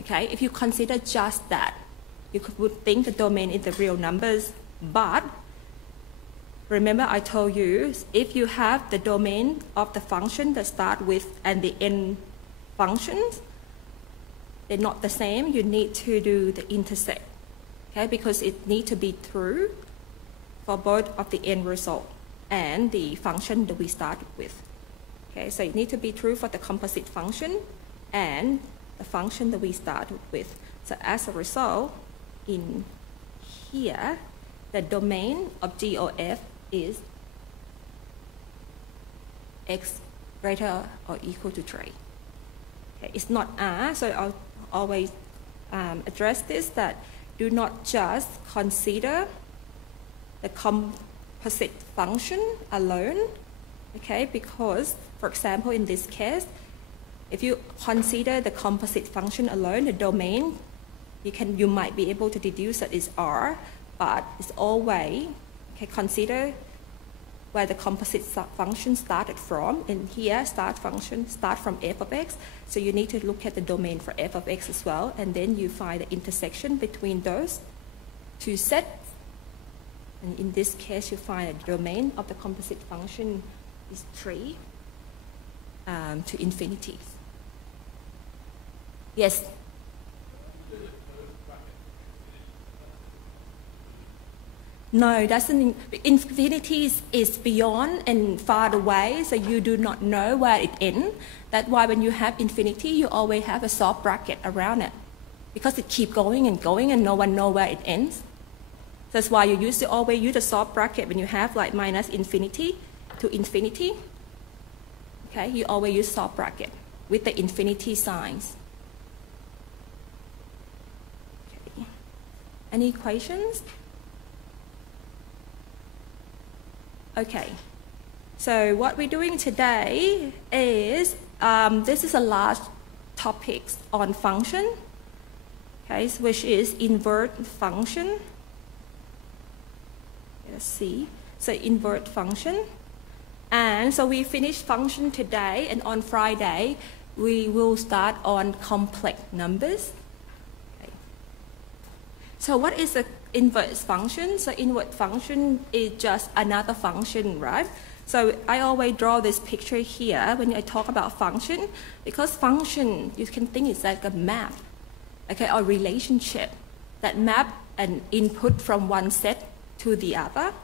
Okay, if you consider just that, you would think the domain is the real numbers, but remember I told you, if you have the domain of the function that start with and the end functions, they're not the same, you need to do the intersect, okay, because it needs to be true for both of the end result and the function that we started with. Okay, so it needs to be true for the composite function and the function that we started with. So as a result, in here, the domain of G or F is x greater or equal to 3. Okay, it's not R, so I'll always address this, that do not just consider the composite function alone, okay, because, for example, in this case, if you consider the composite function alone, the domain, you might be able to deduce that it's R, but it's always, okay, consider where the composite function started from, and here start from f of x, so you need to look at the domain for f of x as well, and then you find the intersection between those two sets, and in this case you find the domain of the composite function is 3 to infinity. Yes? No, doesn't. Infinity is beyond and far away, so you do not know where it ends. That's why when you have infinity, you always have a soft bracket around it, because it keeps going and going and no one knows where it ends. That's why you always use a soft bracket when you have like minus infinity to infinity. Okay, you always use soft bracket with the infinity signs. Okay. Any questions? Okay, so what we're doing today is, this is a large topic on function, okay, which is invert function. Let's see, so invert function. And so we finished function today, and on Friday, we will start on complex numbers. Okay. So what is a inverse function? So inverse function is just another function, right? So I always draw this picture here when I talk about function, because function, you can think it's like a map, okay, or relationship that map an input from one set to the other.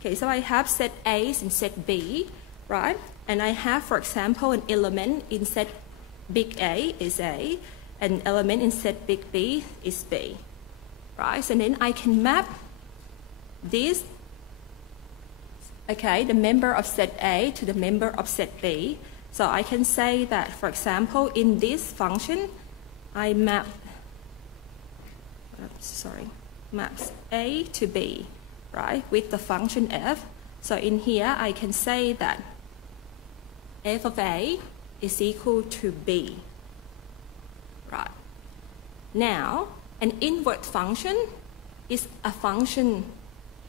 Okay, so I have set A and set B, right? And I have, for example, an element in set big A is A, and element in set big B is B. Right, so then I can map this, okay, the member of set A to the member of set B. So I can say that, for example, in this function, I map, maps A to B, right, with the function f. So in here, I can say that f of A is equal to B, right? Now, an invert function is a function,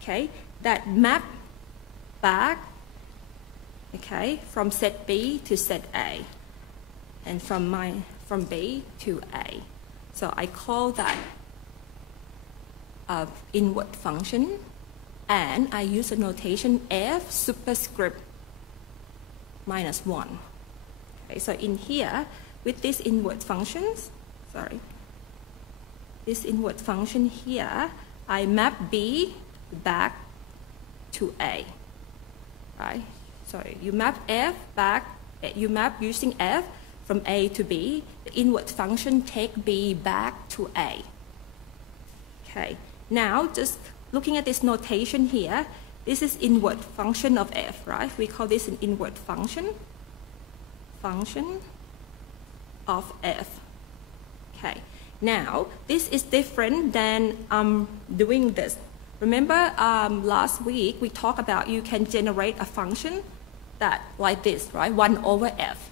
okay, that map back, okay, from set B to set A, and from B to A. So I call that an invert function, and I use a notation f superscript -1. Okay, so in here, with these invert functions, this invert function here, I map B back to A, right? So you map F back, you map using F from A to B, the invert function take B back to A. Okay, now just looking at this notation here, this is invert function of F, right? We call this an invert function of F, okay. Now, this is different than doing this. Remember last week we talked about you can generate a function that like this, right? 1 over f.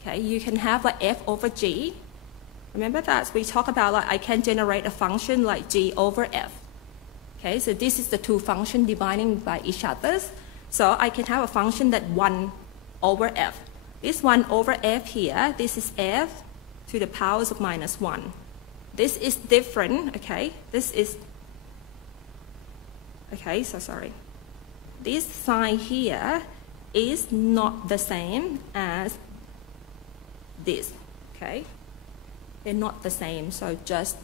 Okay, you can have like f over g. Remember that? We talked about like I can generate a function like g over f. Okay, so this is the two functions dividing by each other. So I can have a function that 1 over f. This 1 over f here, this is f, to the powers of minus 1. This is different, okay? This is, okay, so sorry. This sign here is not the same as this, okay? They're not the same, so just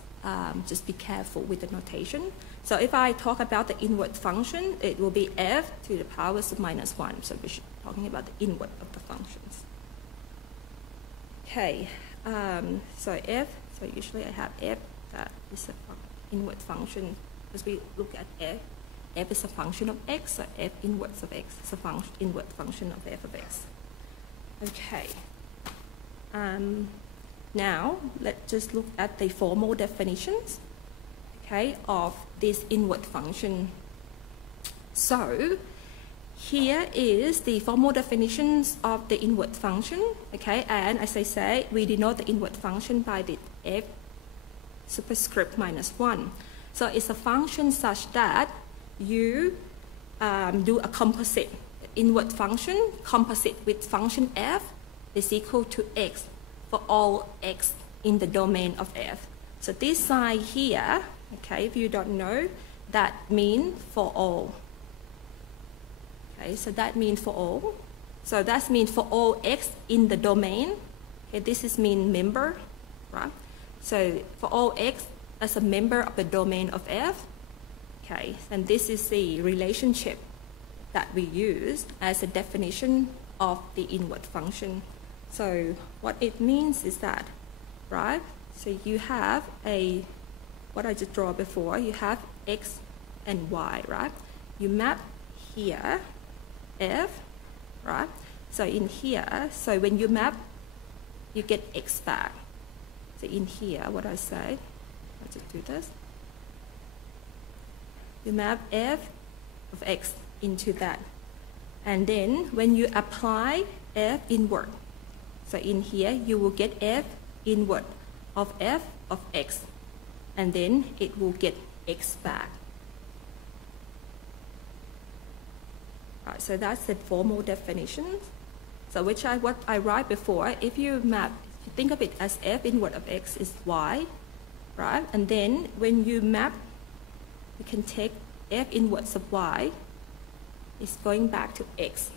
be careful with the notation. So if I talk about the inward function, it will be f to the powers of minus 1. So we're talking about the inward of the functions. Okay, so f, so usually I have f, that is an inward function, because we look at f is a function of x, so f inwards of x is a inward function of f of x. Okay. Now, let's just look at the formal definitions, okay, of this inward function. So, here is the formal definitions of the inward function, okay, and as I say, we denote the inward function by the f superscript minus 1. So, it's a function such that you do a composite inward function, composite with function f is equal to x for all x in the domain of f. So this sign here, okay, if you don't know, that means for all. Okay, so that means for all. So that means for all x in the domain. Okay, this is mean member, right? So for all x as a member of the domain of f. Okay, and this is the relationship that we use as a definition of the inward function. So what it means is that, right, so you have a, what I just draw before, you have x and y, right? You map here, f, right? So in here, so when you map, you get x back. So in here, what I say, I'll just do this. You map f of x into that. And then when you apply f inward, so in here you will get f inward of f of x, and then it will get x back. Right, so that's the formal definition. So what I write before, if you map, if you think of it as f inward of x is y, right? And then when you map, you can take f inwards of y is going back to x.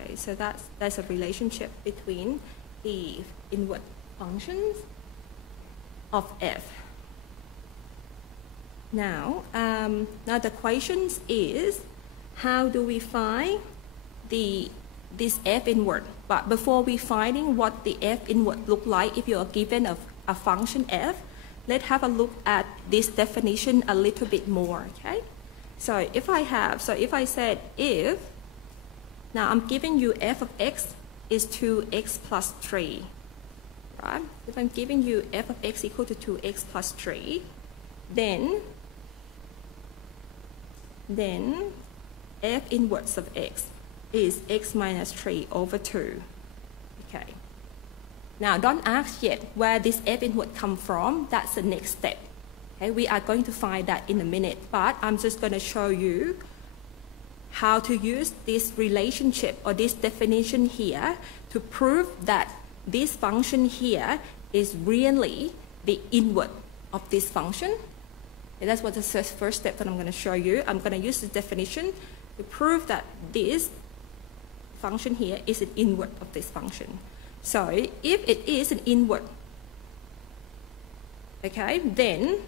Okay, so that's a relationship between the inward functions of f. Now, now the question is, how do we find this f inward? But before we finding what the f inward look like, if you are given a function f, let's have a look at this definition a little bit more. Okay. So if I said if, now I'm giving you f of x is 2x plus 3, right? If I'm giving you f of x equal to 2x plus 3, then f inverse of x is x minus 3 over 2. Okay. Now don't ask yet where this f inverse come from. That's the next step. Okay, we are going to find that in a minute, but I'm just going to show you how to use this relationship or this definition here to prove that this function here is really the inverse of this function. Okay, that's what the first step that I'm going to show you. I'm going to use the definition to prove that this function here is an inverse of this function. So if it is an inverse, okay, then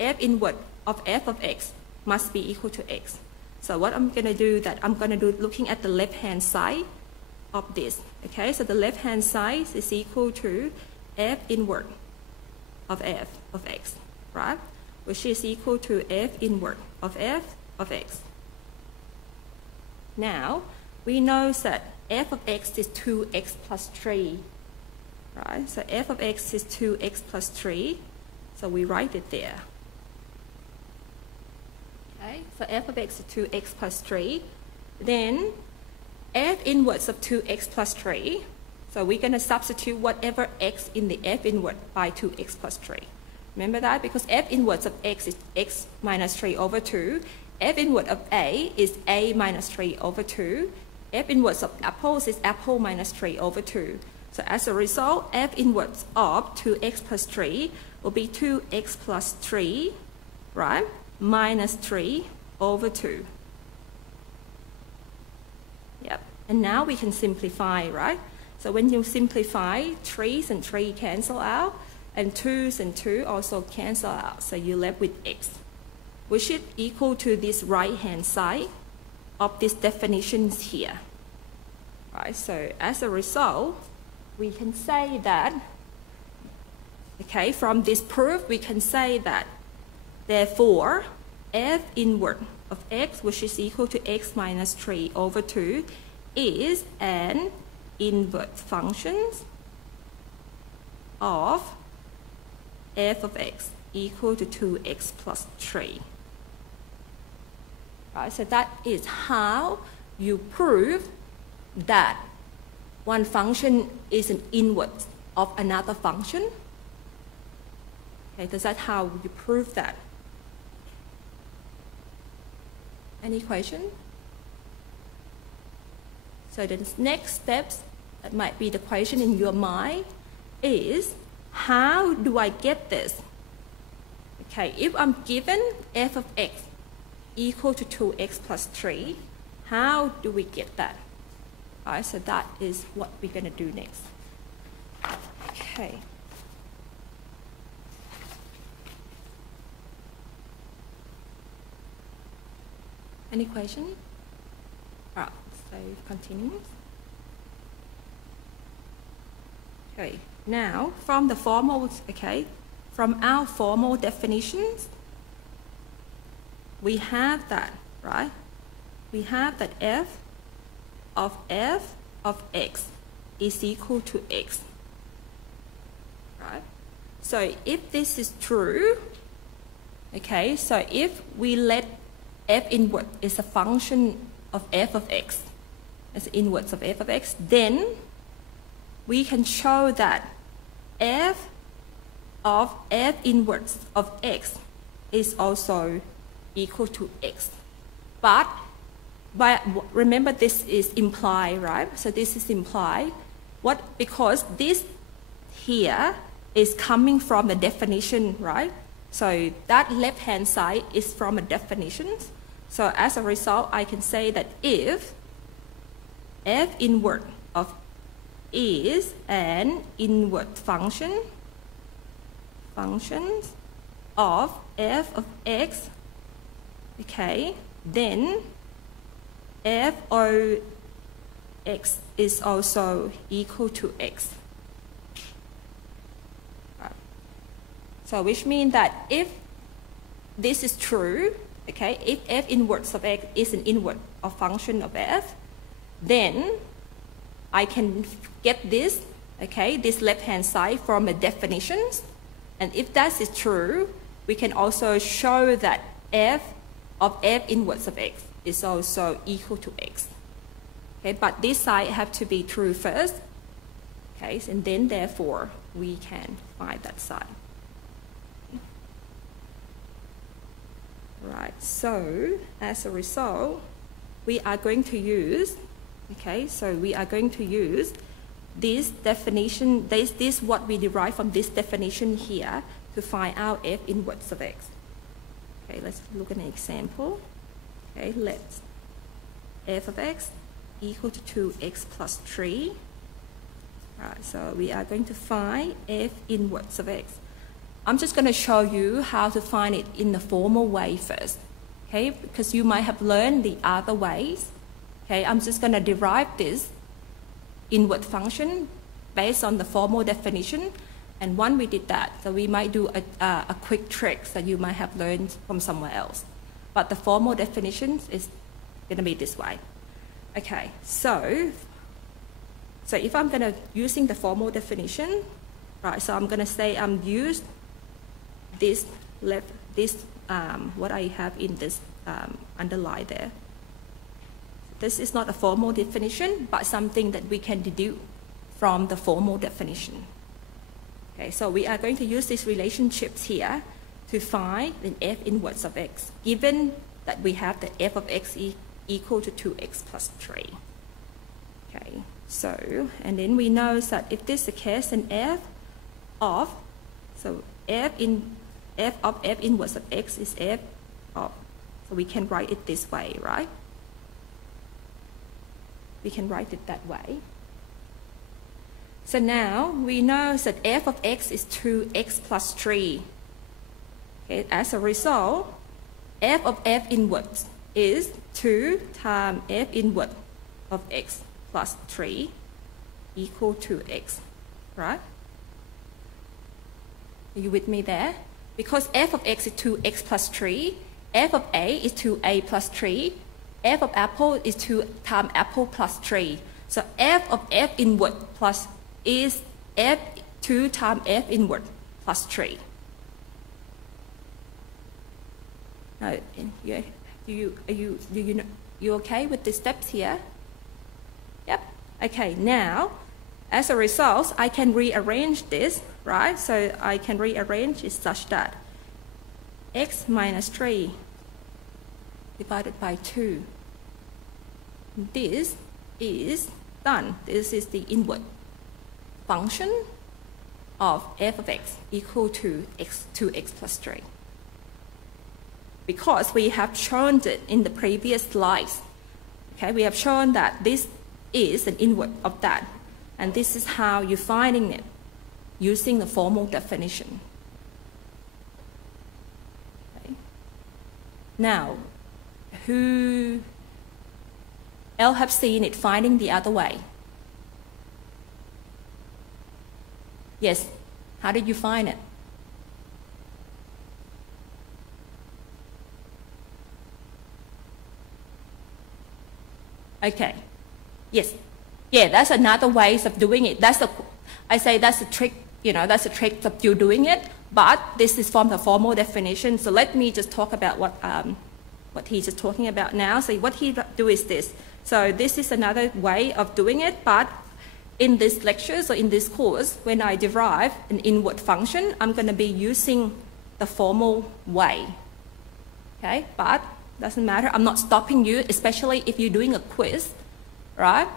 f inverse of f of x must be equal to x. So what I'm going to do, that I'm going to do looking at the left-hand side of this. Okay, so the left-hand side is equal to f inverse of f of x, right? Which is equal to f inverse of f of x. Now, we know that f of x is 2x plus 3, right? So f of x is 2x plus 3, so we write it there. Okay, so f of x is 2x plus 3. Then f inverse of 2x plus 3. So we're going to substitute whatever x in the f inverse by 2x plus 3. Remember that? Because f inverse of x is x minus 3 over 2. F inverse of a is a minus 3 over 2. F inverse of apples is apple minus 3 over 2. So as a result, f inverse of 2x plus 3 will be 2x plus 3, right, minus 3 over 2. Yep. And now we can simplify, right? So when you simplify, 3's and 3 cancel out, and 2's and 2 also cancel out. So you're left with x, which is equal to this right-hand side of these definitions here. Right? So as a result, we can say that, okay, from this proof, we can say that, therefore, f inverse of x, which is equal to x minus 3 over 2, is an inverse function of f of x equal to 2x plus 3. Right, so that is how you prove that one function is an inverse of another function. Okay, so that's how you prove that. Any question? So the next steps, that might be the question in your mind, is how do I get this? Okay, if I'm given f of x equal to 2x plus 3, how do we get that? All right, so that is what we're going to do next. Okay. Any question? All right, so continue. Okay, now from the formal, okay, from our formal definitions, we have that, right? We have that f of x is equal to x, right? So if this is true, okay, so if we let f inverse is a function of f of x, as inverse of f of x, then we can show that f of f inverse of x is also equal to x. But remember, this is implied, right? So this is implied. Because this here is coming from the definition, right? So that left-hand side is from a definition. So as a result, I can say that if f inverse of is an inverse function of f of x, okay, then f of x is also equal to x. Right. So which means that if this is true, okay, if f inverse of x is an inverse of function of f, then I can get this, okay, this left-hand side from the definitions. And if that is true, we can also show that f of f inverse of x is also equal to x. Okay, but this side have to be true first. Okay, and then therefore we can find that side. Right, so as a result, we are going to use, okay, so we are going to use this definition, this what we derive from this definition here to find out f inverse of x. Okay, let's look at an example. Okay, let's f of x equal to 2x plus 3. Right, so we are going to find f inverse of x. I'm just going to show you how to find it in the formal way first, okay, because you might have learned the other ways. Okay, I'm just going to derive this inverse function based on the formal definition, and once we did that, so we might do a quick trick that you might have learned from somewhere else. But the formal definition is going to be this way. Okay, so if I'm going to using the formal definition, right? So I'm going to say I'm used this what I have in this underline there. This is not a formal definition, but something that we can deduce from the formal definition. Okay, so we are going to use these relationships here to find the f inverse of x, given that we have the f of x equal to 2x plus 3. Okay. So, and then we know that if this is the case, then f of f of f inverse of x is f of, so we can write it this way, right? We can write it that way. So now we know that f of x is 2x plus 3. Okay, as a result, f of f inverse is 2 times f inverse of x plus 3 equal to x, right? Are you with me there? Because f of x is 2x plus 3, f of a is 2a plus 3, f of apple is 2 times apple plus 3. So f of f inverse plus is f 2 times f inverse plus 3. Now, you okay with the steps here? Yep. Okay, now, as a result, I can rearrange this, right? So I can rearrange it such that x minus 3 divided by 2. This is done. This is the inverse function of f of x equal to x 2x plus 3. Because we have shown it in the previous slides. Okay, we have shown that this is an inverse of that. And this is how you're finding it using the formal definition. Okay. Now, who else have seen it finding the other way? Yes. How did you find it? Okay. Yes. Yeah, that's another way of doing it. I say that's a trick, that's a trick of you doing it, but this is from the formal definition. So let me just talk about what he's just talking about now. So what he do is this. So this is another way of doing it, but in this lecture, so in this course, when I derive an inverse function, I'm going to be using the formal way. Okay, but doesn't matter. I'm not stopping you, especially if you're doing a quiz, right,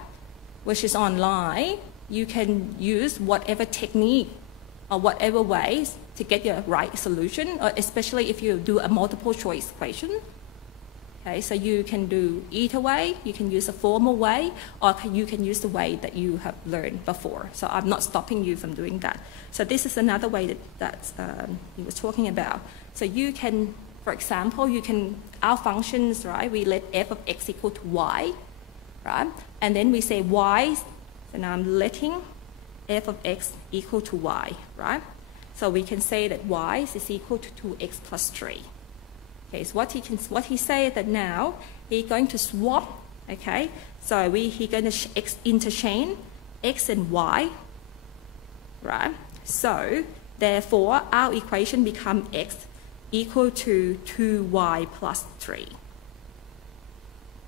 which is online. You can use whatever technique or whatever ways to get your right solution, or especially if you do a multiple choice question. Okay, so you can do either way. You can use a formal way, or you can use the way that you have learned before. So I'm not stopping you from doing that. So this is another way that he was talking about. So you can, for example, our functions, right, we let f of x equal to y, right? And then we say y, and I'm letting f of x equal to y, right? So we can say that y is equal to 2x plus 3. Okay, so what he said that now he's going to swap, okay? So he's going to interchange x and y, right? So therefore, our equation becomes x equal to 2y plus 3,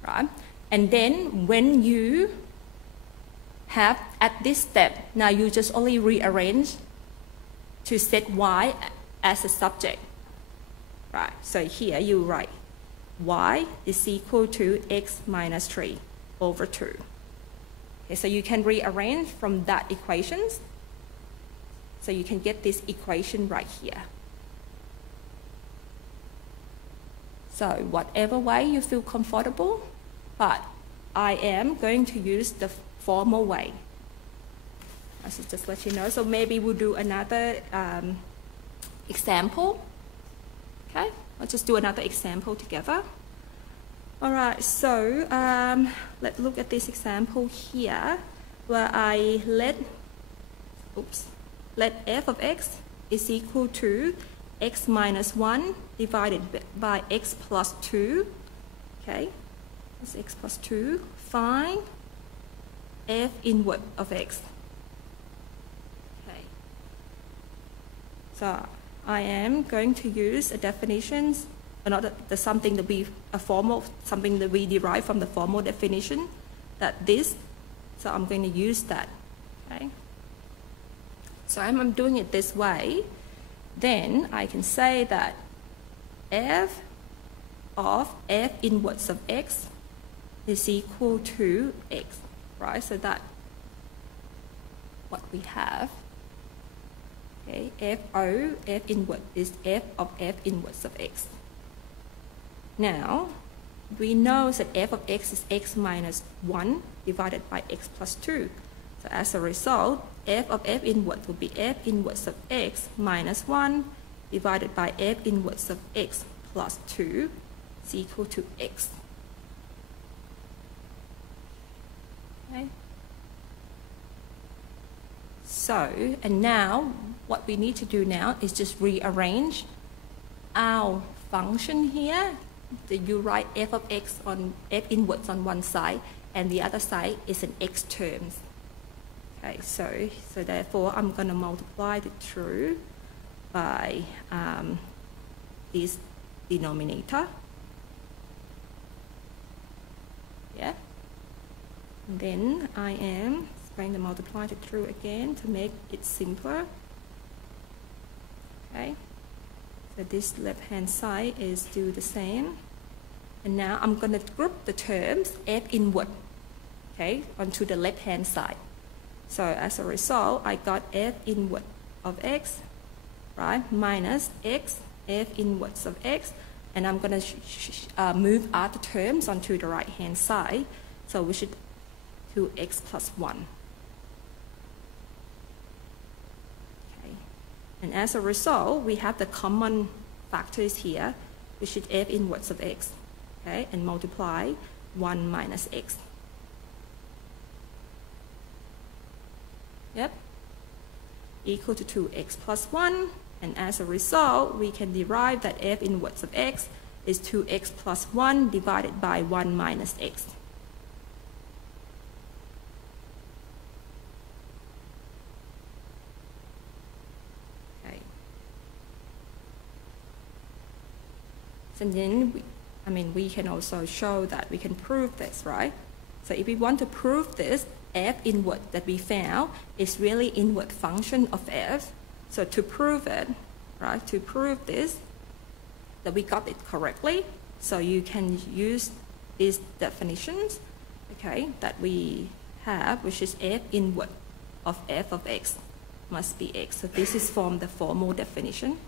right? And then when you have at this step, now you just only rearrange to set y as a subject, right? So here you write y is equal to x minus 3 over 2. Okay, so you can rearrange from that equations, so you can get this equation right here. So whatever way you feel comfortable, but I am going to use the formal way. I should just let you know. So maybe we'll do another example. Okay, let's just do another example together. All right, so let's look at this example here, where I let f of x is equal to x minus 1 divided by x plus 2. Okay, that's x plus 2. Find f inverse of x. Okay, so I am going to use a definition, something that we derive from the formal definition, so I'm going to use that. Okay, so I'm doing it this way. Then I can say that f of f inverse of x is equal to x, right? So that what we have. Okay, F inverse is f of f inverse of x. Now, we know that f of x is x minus 1 divided by x plus 2. So as a result, f of f inverse will be f inverse of x minus 1 divided by f inverse of x plus 2 is equal to x. Okay. So, and now what we need to do now is just rearrange our function here. You write f of x on f inverse on one side, and the other side is an x terms. Okay, so therefore I'm going to multiply the through by this denominator. Yeah. And then I am going to multiply the through again to make it simpler. Okay. So this left-hand side is still the same. And now I'm going to group the terms f inverse, okay, onto the left-hand side. So as a result, I got f inverse of x, right, minus x, f inverse of x, and I'm going to move other terms onto the right-hand side. So we should do x plus 1. And as a result, we have the common factors here, which is f inverse of x, okay, and multiply 1 minus x. Yep, equal to 2x plus 1, and as a result, we can derive that f inverse of x is 2x plus 1 divided by 1 minus x. And then, we can also show that we can prove this, right? So if we want to prove this, f inverse that we found is really inverse function of f. So to prove it, right, to prove this, that we got it correctly, so you can use these definitions, okay, that we have, which is f inverse of f of x must be x. So this is from the formal definition.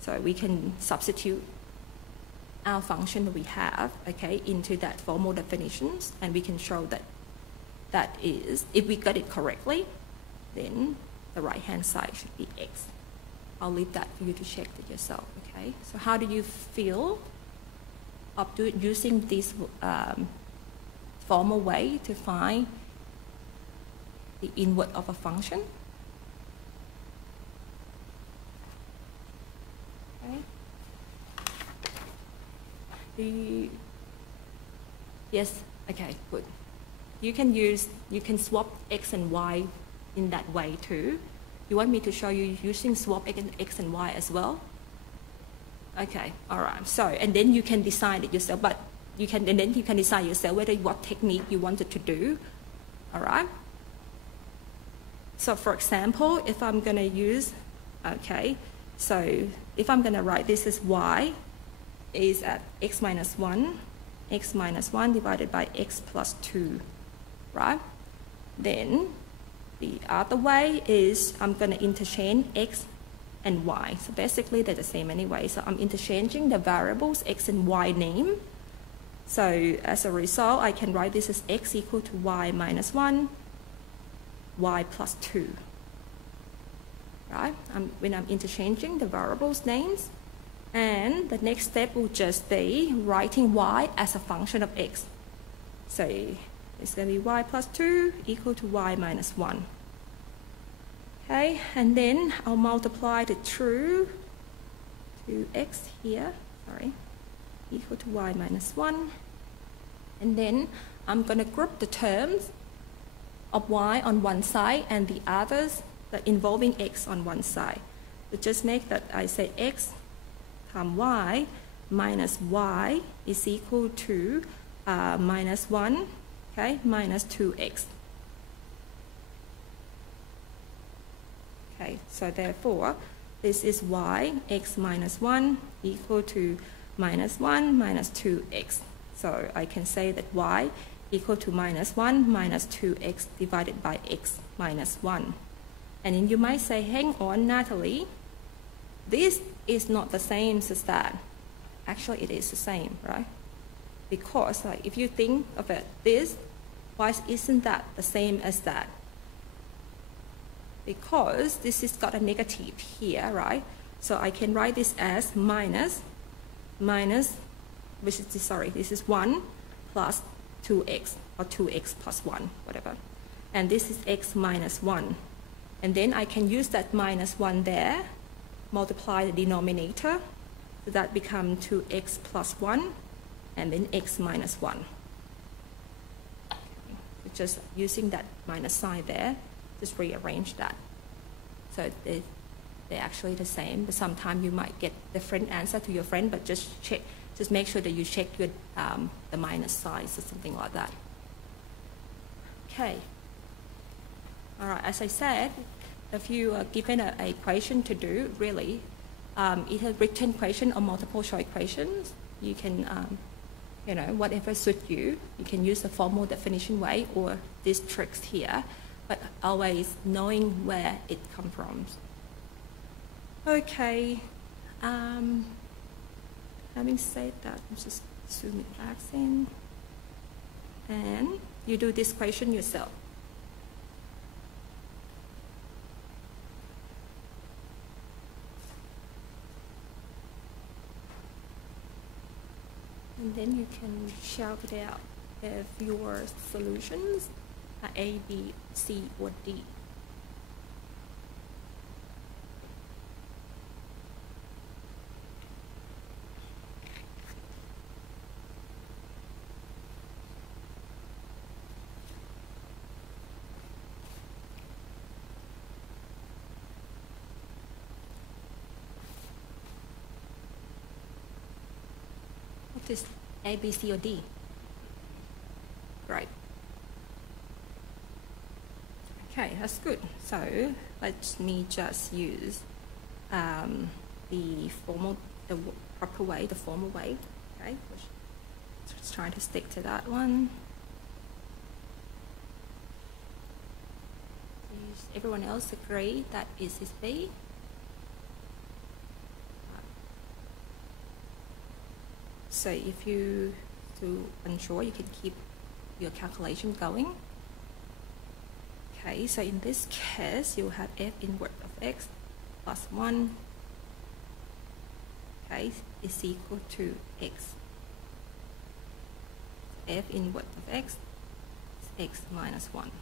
So we can substitute our function that we have, okay, into that formal definitions, and we can show that that is, if we got it correctly, then the right-hand side should be x. I'll leave that for you to check it yourself, okay? So how do you feel of using this formal way to find the inverse of a function? Yes, okay, good. You can swap x and y in that way too. You want me to show you using swap x and y as well? Okay, all right. So, and then you can decide it yourself, but you can decide yourself whether what technique you wanted to do, all right? So for example, if I'm gonna use, okay, so if I'm gonna write this as y, is at x minus 1 divided by x plus 2, right? Then the other way is I'm going to interchange x and y. So basically they're the same anyway. So I'm interchanging the variables x and y name. So as a result, I can write this as x equal to y minus 1, y plus 2, right? When I'm interchanging the variables names. And the next step will just be writing y as a function of x. So it's going to be y plus 2 equal to y minus 1. Okay, and then I'll multiply the through to x here, equal to y minus 1. And then I'm going to group the terms of y on one side and the others that involving x on one side. So just make that I say x times y minus y is equal to minus 1, okay, minus 2x. Okay, so therefore, this is y, x minus 1 equal to minus 1 minus 2x. So I can say that y equal to minus 1 minus 2x divided by x minus 1. And then you might say, hang on, Natalie, this is not the same as that. Actually, it is the same, right? Because like, if you think of it, this, why isn't that the same as that? Because this has got a negative here, right? So I can write this as minus, which is, sorry, this is 1 plus 2x, or 2x plus 1, whatever. And this is x minus 1. And then I can use that minus 1 there, multiply the denominator, so that becomes 2x plus 1, and then x minus 1. Okay. Just using that minus sign there, just rearrange that. So they're actually the same, but sometimes you might get different answer to your friend, but just check, just make sure that you check your, the minus signs or something like that. Okay. All right, as I said, if you are given an equation to do, really, either written question or multiple choice questions, you can, you know, whatever suits you, you can use the formal definition way or these tricks here, but always knowing where it comes from. Okay, having said that, I'm just zooming back in, and you do this question yourself. And then you can shout it out if your solutions are A, B, C, or D. What is A, B, C, or D? Right. Okay, that's good. So let me just use the proper way, the formal way. Okay, just trying to stick to that one. Does everyone else agree that is B? So if you feel unsure, you can keep your calculation going. Okay, so in this case, you have f inverse of x plus 1, okay, is equal to x. F inverse of x is x minus 1.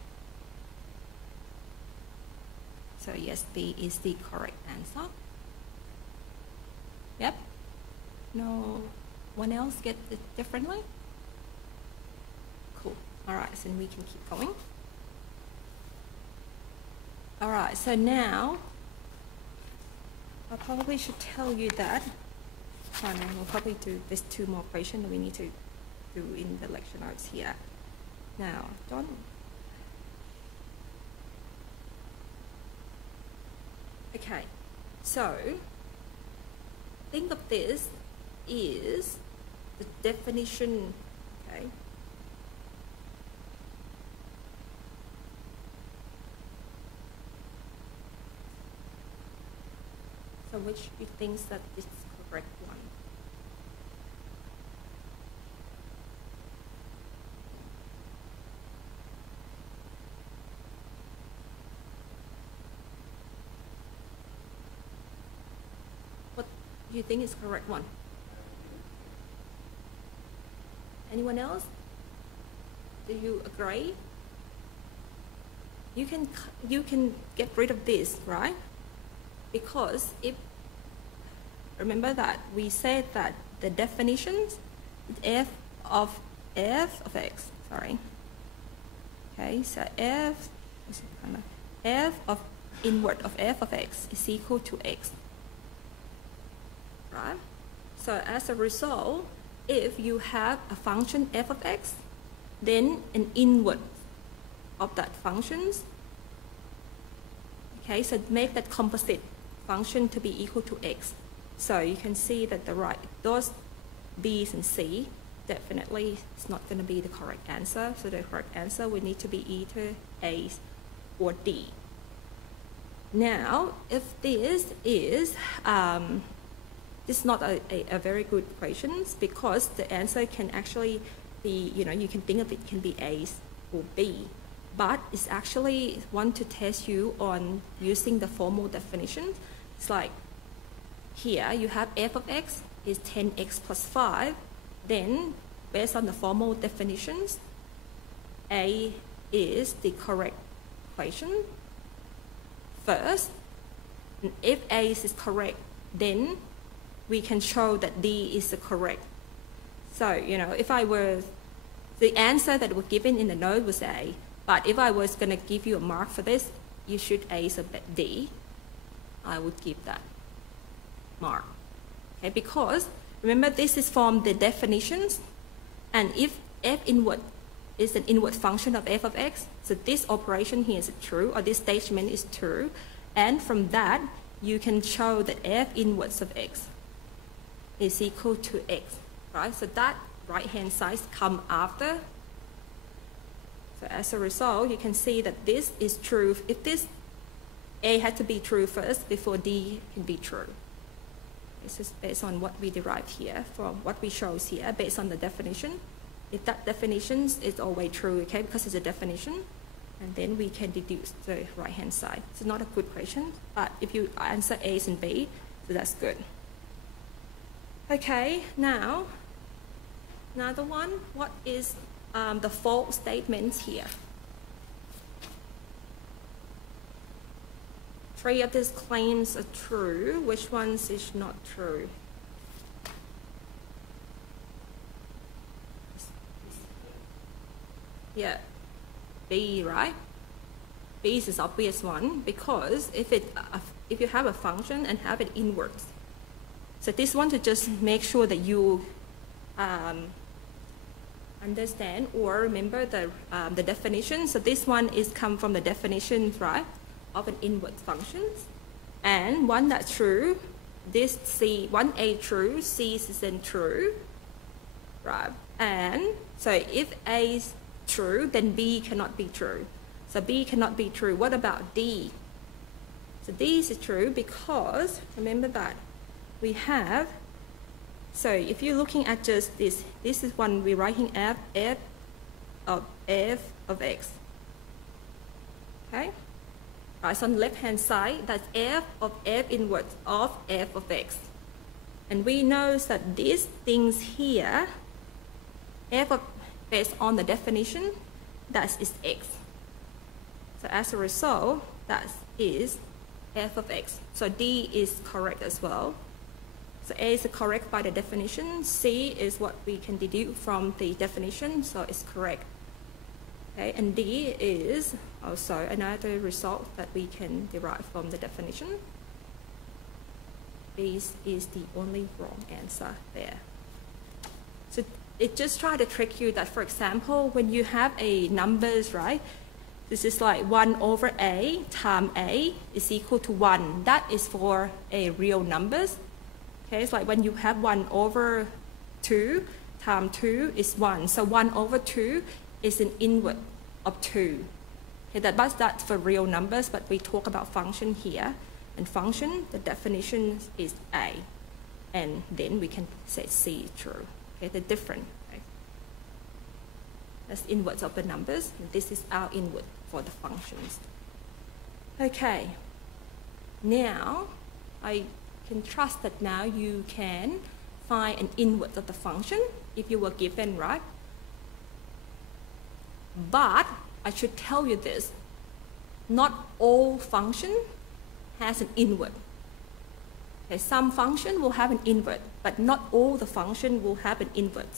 So yes, B is the correct answer. Yep. No one else get it differently? Cool. All right, so we can keep going. All right, so now I probably should tell you that we'll probably do this 2 more questions that we need to do in the lecture notes here. Now, okay, so think of this is the definition, okay? So which you think that is the correct one? What do you think is the correct one? Anyone else? Do you agree? You can get rid of this, right? Because if, remember that we said that the definitions, f of x, sorry. Okay, so f of inverse of f of x is equal to x, right? So as a result, if you have a function f of x, then an inverse of that functions, okay, so make that composite function to be equal to x. So you can see that those b's and c, definitely it's not going to be the correct answer. So the correct answer would need to be either A or D. Now, if this is not a very good question, because the answer can actually be, you can think of it can be A or B, but it's actually want to test you on using the formal definition. It's like here you have f of x is 10x plus 5, then based on the formal definitions, A is the correct equation. First, if A is correct, then we can show that D is the correct. So, if I were, the answer that was given in the note was A, but if I was going to give you a mark for this, you should A so D, I would give that mark. Okay, because remember this is from the definitions, and if f inward is an inward function of f of x, so this operation here is true, or this statement is true, and from that you can show that f inwards of x is equal to x, right? So that right hand side come after. So as a result, you can see that this is true. If this A had to be true first before D can be true. This is based on what we derived here from what we chose here based on the definition. If that definition is always true, okay, because it's a definition, and then we can deduce the right hand side. It's not a good question, but if you answer A and B, so that's good. Okay, now another one, what is the false statements here? 3 of these claims are true. Which ones is not true? Yeah, B, right? B is the obvious one, because if you have a function and have it inwards, so this one to just make sure that you understand or remember the definition. So this one is come from the definition, right, of an inward function, and one that's true. This C, 1A true, C isn't true, right? And so if A is true, then B cannot be true. So B cannot be true. What about D? So D is true because, remember that we have, so if you're looking at just this is one we're writing f of x. Okay? Right, so on the left hand side, that's f of f inwards of f of x. And we know that these things here, f of, based on the definition, that is x. So as a result, that is f of x. So D is correct as well. So A is correct by the definition. C is what we can deduce from the definition, so it's correct. Okay, and D is also another result that we can derive from the definition. This is the only wrong answer there. So it just try to trick you that, for example, when you have a numbers, right? This is like 1 over A times A is equal to 1. That is for a real numbers. Okay, it's like when you have 1 over 2 times 2 is 1. So 1 over 2 is an inward of 2. Okay, that's for real numbers, but we talk about function here. And function, the definition is A. And then we can say C is true. Okay, they're different. Okay? That's inwards of the numbers. And this is our inward for the functions. Okay, now I can trust that now you can find an inward of the function if you were given, right? But I should tell you this, not all function has an inward. Okay, some function will have an inward, but not all the function will have an inward.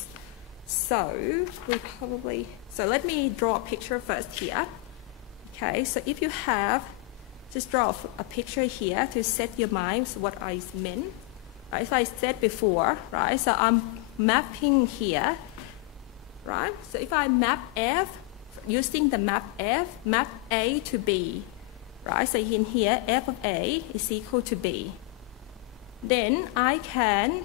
So so let me draw a picture first here. Okay, so if you have, just draw a picture here to set your mind what I meant. Right, so I said before, right, so I'm mapping here, right? So if I map F, using the map F, map A to B, right? So in here, F of A is equal to B. Then I can,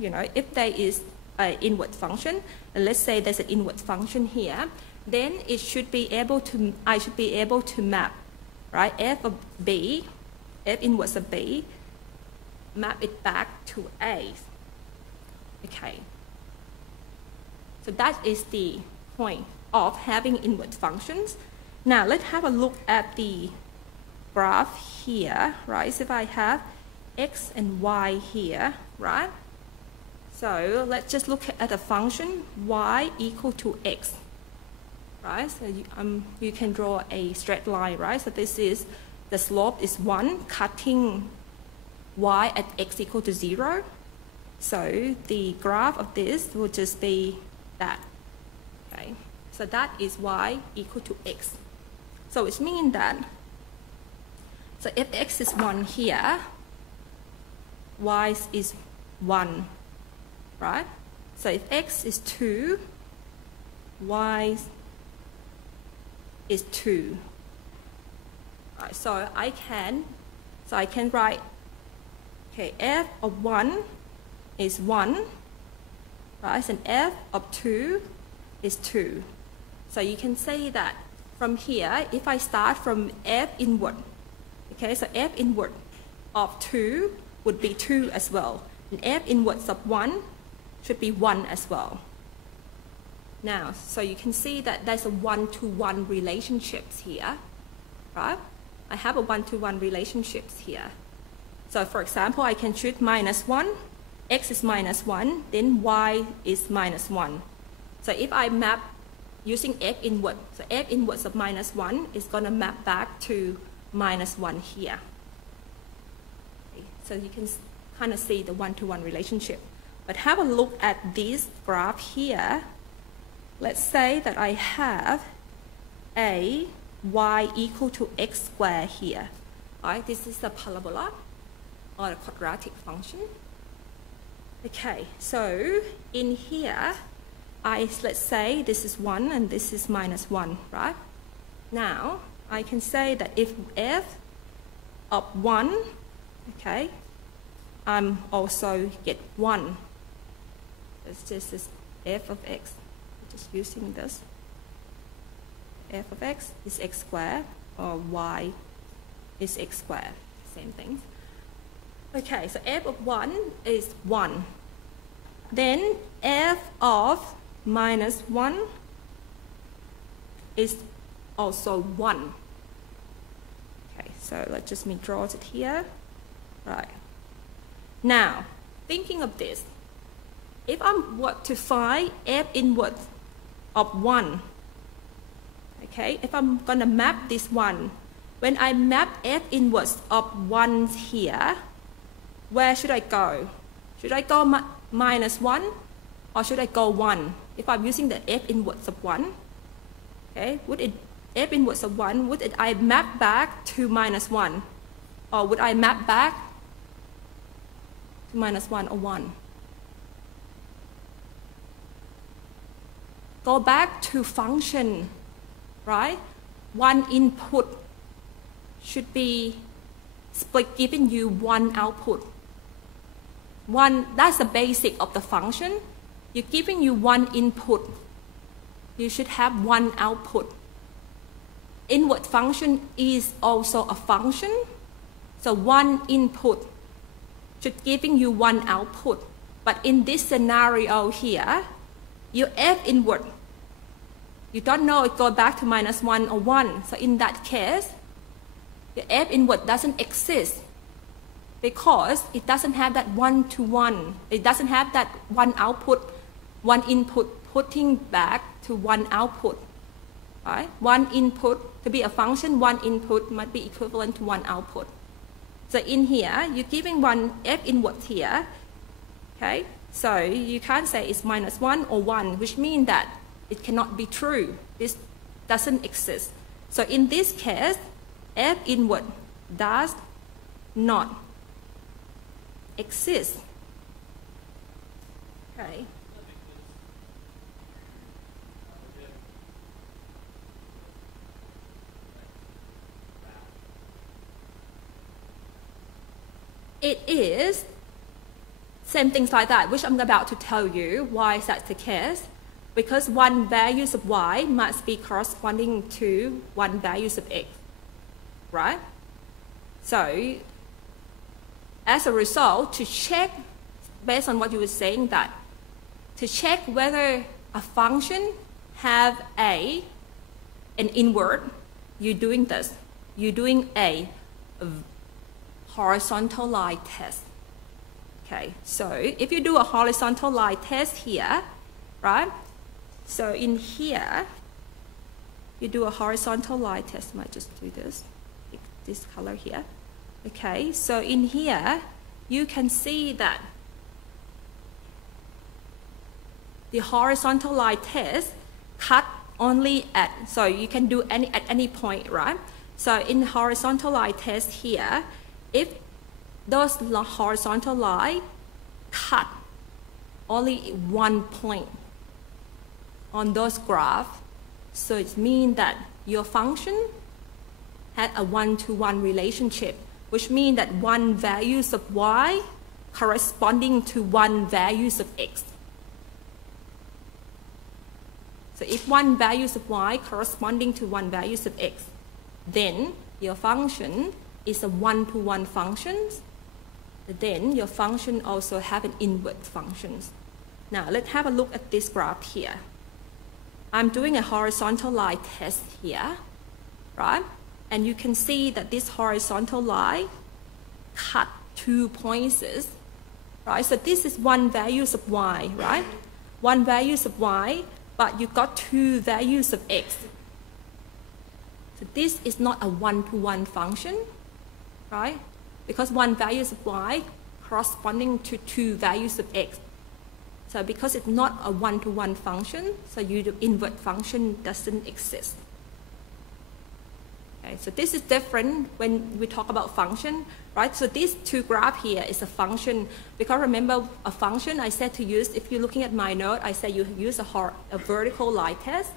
if there is inward function, and let's say there's an inward function here, then it should be able to, I should be able to map, right, f of b, f inverse of b, map it back to a. Okay. So that is the point of having inward functions. Now let's have a look at the graph here, right? So if I have x and y here, right? So let's just look at a function y equal to x, right? So you can draw a straight line, right? So this is, the slope is 1, cutting y at x equal to 0. So the graph of this will just be that, okay? So that is y equal to x. So it means that, so if x is 1 here, y is 1, right? So if x is 2, y is 2. Right, so I can write, okay, f of 1 is 1, right? And f of 2 is 2. So you can say that from here, if I start from f inward, okay, so f inward of 2 would be 2 as well. And f inverse of 1 should be 1 as well. Now, so you can see that there's a one-to-one relationships here, right? I have a one-to-one relationships here. So for example, I can choose -1, x is -1, then y is -1. So if I map using f inward, so f inverse of -1 is going to map back to -1 here. Okay, so you can kind of see the one-to-one relationship. But have a look at this graph here. Let's say that I have a y equal to x squared here. Right? This is a parabola or a quadratic function. Okay, so in here, let's say this is 1 and this is -1, right? Now, I can say that if f of 1, okay, I'm also get 1. This is f of x. Just using this. F of x is x squared, or y is x squared. Same thing. Okay, so f of 1 is 1. Then f of -1 is also 1. Okay, so let's just draw it here. Right. Now, thinking of this, if I want to find f inverse of 1, okay, if I'm going to map this one, when I map f inverse of 1 here, where should I go? Should I go -1 or should I go 1? If I'm using the f inverse of 1, okay, would it f inverse of 1, would I map back to -1? Or would I map back to -1 or 1? Go back to function, right? One input should be split, giving you one output. That's the basic of the function. You're giving you one input. You should have one output. Inward function is also a function. So one input should giving you one output. But in this scenario here, your f inward, you don't know it go back to -1 or 1. So in that case, your f inward doesn't exist because it doesn't have that one-to-one. It doesn't have that one output, one input putting back to one output. Right? One input, to be a function, one input must be equivalent to one output. So in here, you're giving one f inward here. Okay? So you can't say it's -1 or 1, which means that it cannot be true. This doesn't exist. So in this case, f inward does not exist. Okay. It is Same things like that, which I'm about to tell you why that's the case. Because one values of y must be corresponding to one values of x, right? So, as a result, to check, based on what you were saying, that to check whether a function have an inward, you're doing this. You're doing a horizontal line test. Okay, so if you do a horizontal line test here, right? So in here, you do a horizontal line test. I might just do this, pick this color here. Okay, so in here, you can see that the horizontal line test cut only at, so you can do at any point, right? So in horizontal line test here, if those horizontal line cut only one point on those graphs, so it means that your function had a one-to-one relationship, which means that one values of y corresponding to one values of x. So if one values of y corresponding to one values of x, then your function is a one-to-one function. Then your function also have an inward function. Now let's have a look at this graph here. I'm doing a horizontal line test here, right? And you can see that this horizontal line cut 2 points, right? So this is one values of y, right? One values of y, but you got two values of x. So this is not a one-to-one function, right? Because one values of y corresponding to two values of x. So because it's not a one-to-one function, so the inward function doesn't exist. Okay, so this is different when we talk about function, right? So these two graphs here is a function. Because remember, a function I said to use, if you're looking at my note, I said you use a vertical line test.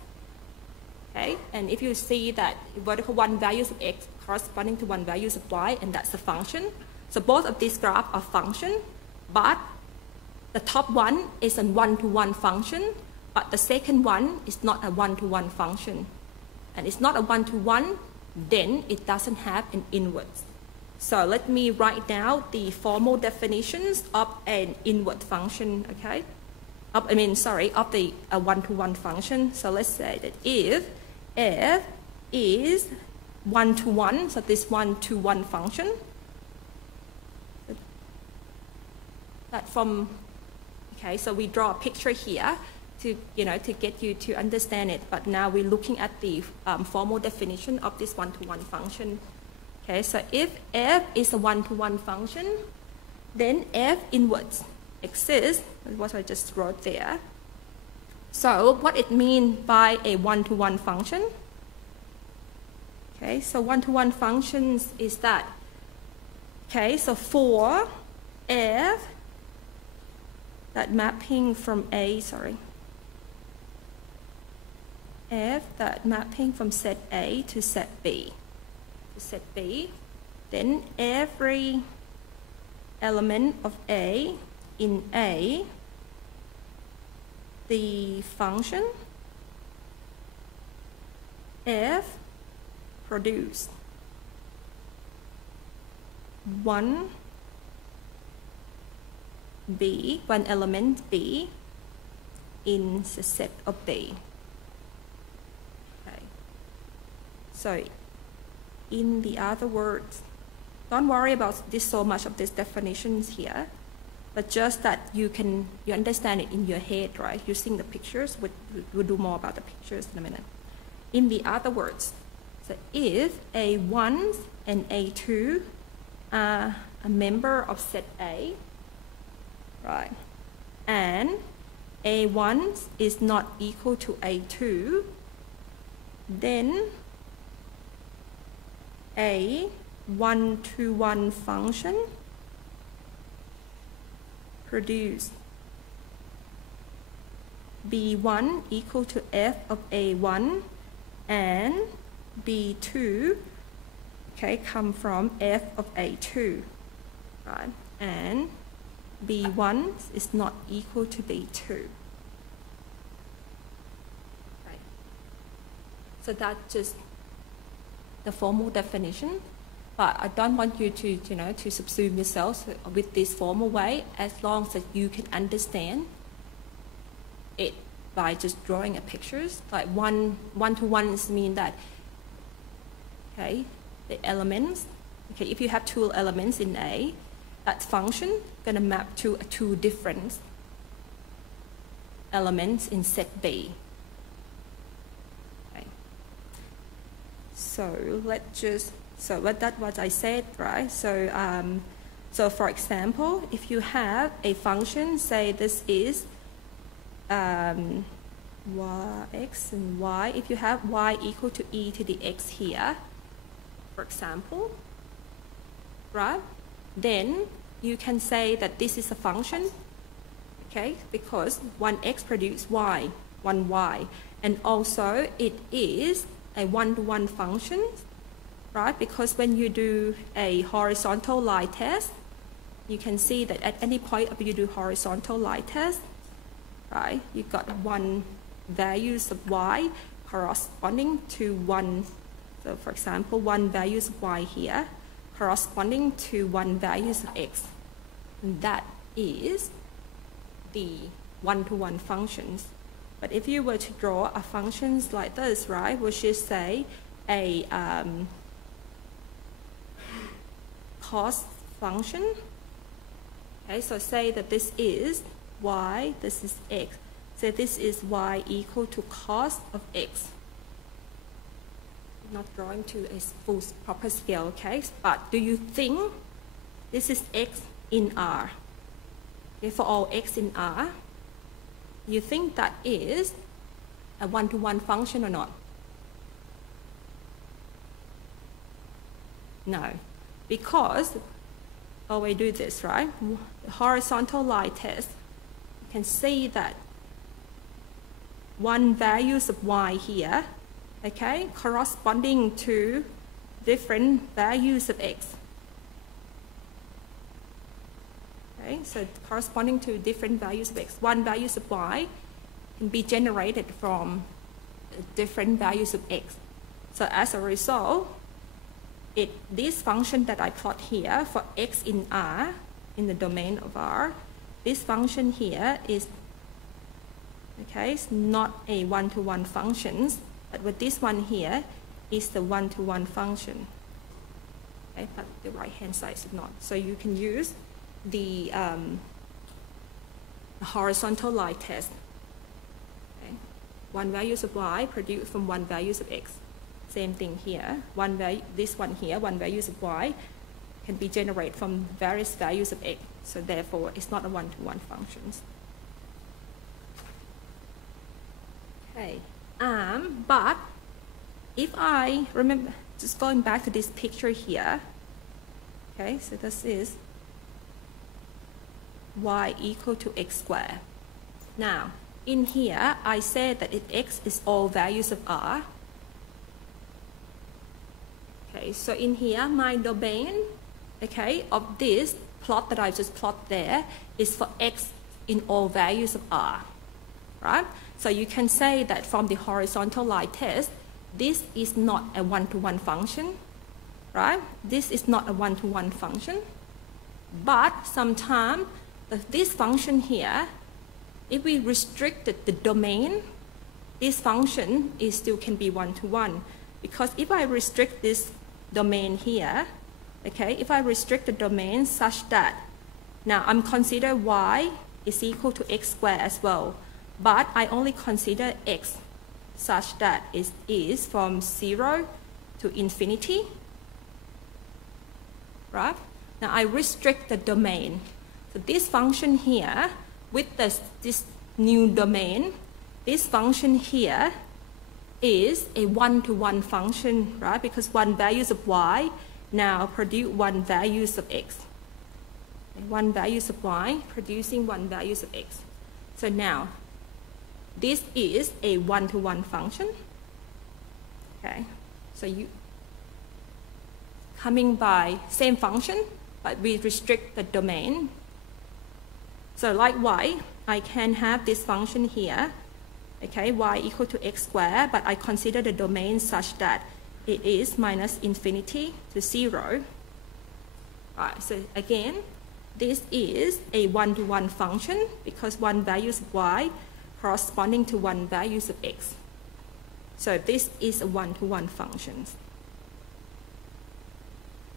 Okay, and if you see that vertical one values of x corresponding to one values of y, and that's a function. So both of these graphs are function, but the top one is a one-to-one function, but the second one is not a one-to-one function. And it's not a one-to-one, then it doesn't have an inward. So let me write down the formal definitions of an inward function, okay? Of the one-to-one function. So let's say that if f is one-to-one, so this one-to-one function, that from, okay, so we draw a picture here to get you to understand it, but now we're looking at the formal definition of this one-to-one function. Okay, so if f is a one-to-one function, then f inwards exists, what I just wrote there. So what it means by a one-to-one function? Okay, so one-to-one functions is that, okay, so for f that mapping from f that mapping from set A to set B, then every element of A in A, the function f produce one element B in the set of B. Okay. So in the other words, don't worry about this so much of these definitions here, but just that you understand it in your head, right? Using the pictures, we'll do more about the pictures in a minute. In the other words, so if A1 and A2 are a member of set A, right, and A1 is not equal to A2, then a one-to-one function produce B1 equal to f of A1 and B2, okay, come from f of A2, right? And b1 is not equal to b2. Right. So that's just the formal definition, but I don't want you to, to subsume yourself with this formal way, as long as you can understand it by just drawing a pictures. Like one-to-ones mean that, okay, the elements, okay, if you have two elements in A, that function gonna map to two different elements in set B. Okay. So that's what I said, right? So for example, if you have a function, say this is x and y, if you have y equal to e to the x here, for example, right, then you can say that this is a function, okay, because 1x produces y, 1y, and also it is a one-to-one function, right, because when you do a horizontal line test, you can see that at any point you do horizontal line test, right, you've got one values of y corresponding to one, so for example, one values of y here corresponding to one values of x. And that is the one-to-one functions. But if you were to draw a functions like this, right, which is say a cos function, okay, so say that this is y, this is x. So this is y equal to cos of x. Not drawing to a full proper scale, okay? But do you think this is x in R? Okay, for all x in R, you think that is a one-to-one function or not? No, because we do this, right? The horizontal line test, you can see that one values of y here, okay, corresponding to different values of x. Okay, so corresponding to different values of x. One values of y can be generated from different values of x. So as a result, this function that I plot here for x in R, in the domain of R, this function here is, okay, it's not a one-to-one function, but with this one here is the one-to-one function. Okay, but the right-hand side is not. So you can use the horizontal line test. Okay. One values of y produced from one values of x. Same thing here. This one here, one values of y, can be generated from various values of x. So therefore, it's not a one-to-one function. Okay. But if I remember, just going back to this picture here, okay, so this is y equal to x squared. Now, in here, I said that if x is all values of R, okay, so in here, my domain, okay, of this plot that I just plot there is for x in all values of R, right? So you can say that from the horizontal line test, this is not a one-to-one function, right? This is not a one-to-one function, but sometimes this function here, if we restricted the domain, this function still can be one-to-one, because if I restrict this domain here, okay, if I restrict the domain such that, now I'm consider y is equal to x squared as well, but I only consider x such that it is from 0 to infinity, right? Now I restrict the domain. So this function here, with this new domain, this function here is a one-to-one function, right? Because one values of y now produce one values of x. One values of y producing one values of x. So now, this is a one-to-one function. Okay, so you coming by same function, but we restrict the domain. So like y, I can have this function here, okay, y equal to x squared, but I consider the domain such that it is minus infinity to 0. All right, so again, this is a one-to-one function because one values of y corresponding to one values of x. So this is a one-to-one function.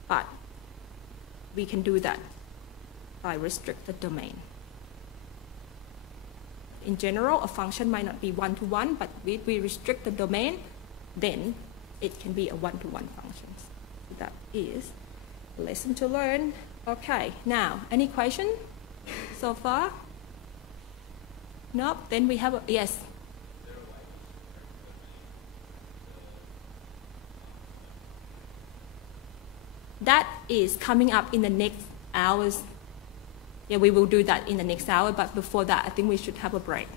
But we can do that by restricted domain. In general, a function might not be one-to-one, but if we restrict the domain, then it can be a one-to-one function. So that is a lesson to learn. Okay, now, any question so far? Nope, then we have a, yes. That is coming up in the next hours. Yeah, we will do that in the next hour, but before that, I think we should have a break.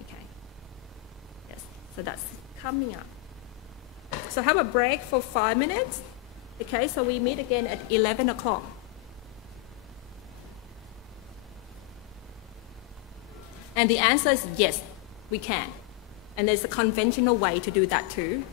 Okay. Yes, so that's coming up. So have a break for 5 minutes. Okay, so we meet again at 11 o'clock. And the answer is yes, we can. And there's a conventional way to do that too.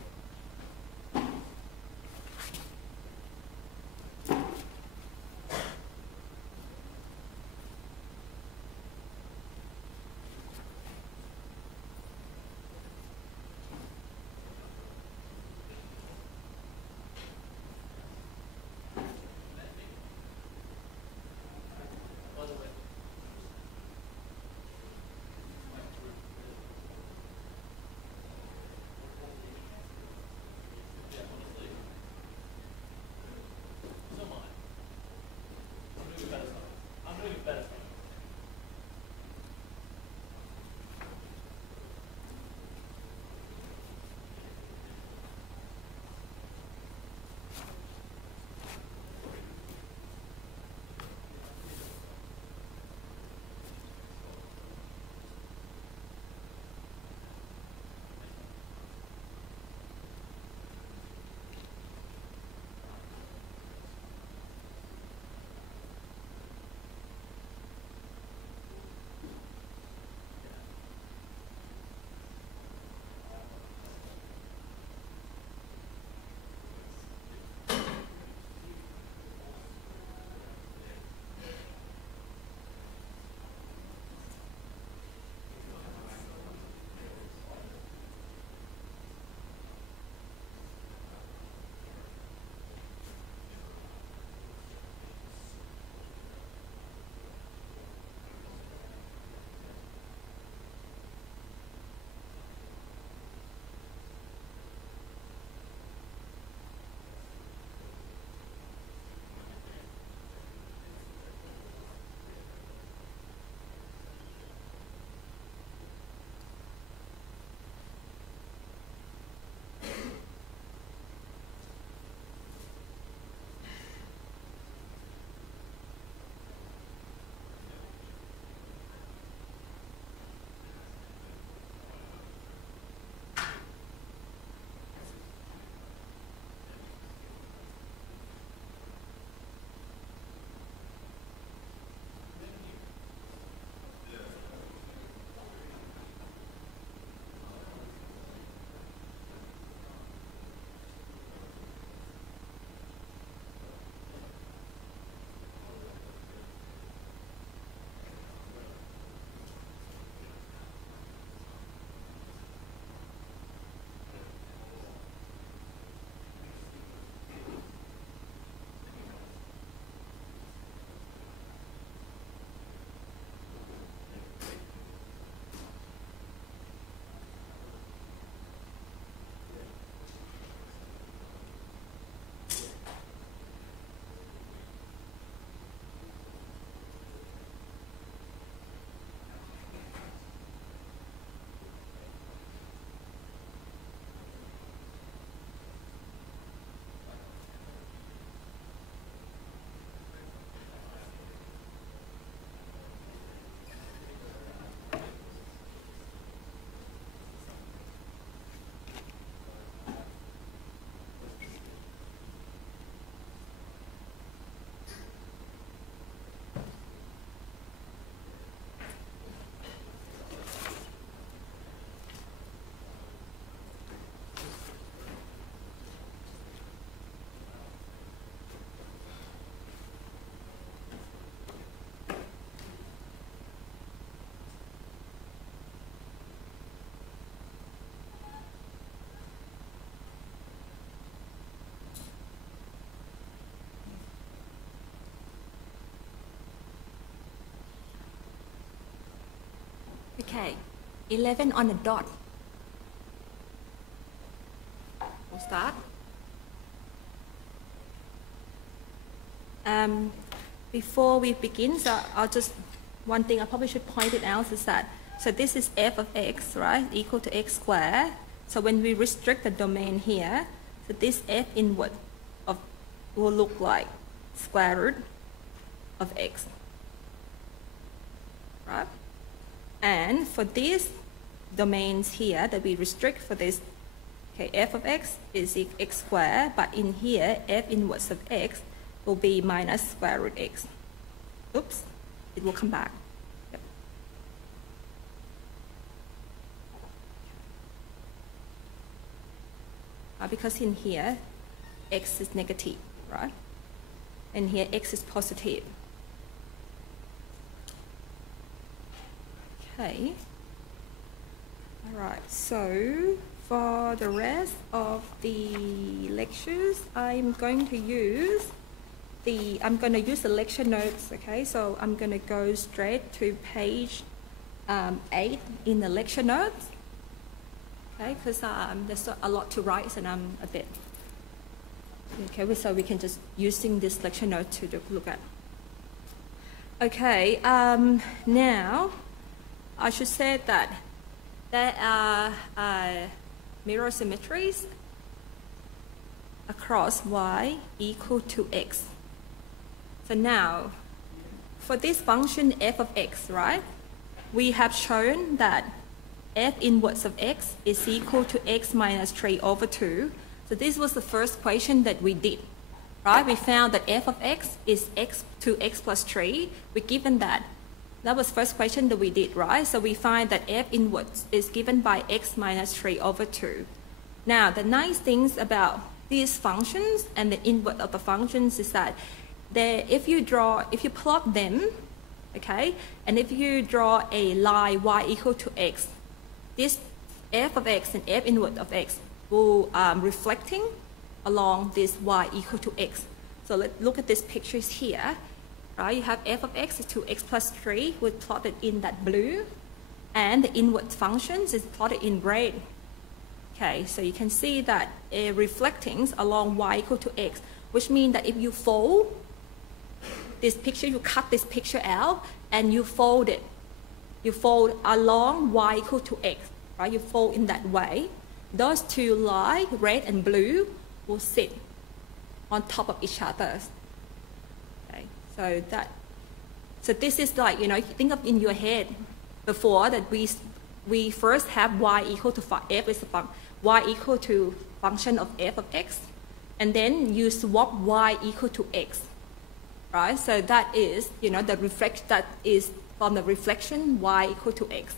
Okay, 11 on the dot. We'll start. Before we begin, so one thing I probably should point it out is that, so this is f of x, right, equal to x squared. So when we restrict the domain here, so this f inward will look like square root of x, right? And for these domains here that we restrict for this, okay, f of x is x squared, but in here, f inverse of x will be minus square root x. Oops, it will come back. Yep. Because in here, x is negative, right? And here, x is positive. Okay. All right, so for the rest of the lectures, I'm going to use the lecture notes, okay? So I'm going to go straight to page 8 in the lecture notes, okay? Because there's a lot to write and I'm a bit, okay, so we can just using this lecture note to look at. Okay, now I should say that there are mirror symmetries across y equal to x. So now, for this function f of x, right, we have shown that f inverse of x is equal to x minus 3 over 2. So this was the first equation that we did, right? We found that f of x is x to x plus 3. We're given that. That was the first question that we did, right? So we find that f inverse is given by x minus 3 over 2. Now, the nice things about these functions and the inverse of the functions is that if you plot them, okay, and if you draw a line y equal to x, this f of x and f inverse of x will reflecting along this y equal to x. So let's look at these pictures here. Right, you have f of x is 2x plus 3, we plotted in that blue, and the inverse functions is plotted in red. Okay, so you can see that reflecting along y equal to x, which means that if you fold this picture, you cut this picture out, and you fold it. You fold along y equal to x, right? You fold in that way. Those two lines, red and blue, will sit on top of each other. So this is like, you know, think of in your head before that we first have y equal to f is y equal to function of f of x, and then you swap y equal to x, right? So that is, you know, that is from the reflection y equal to x.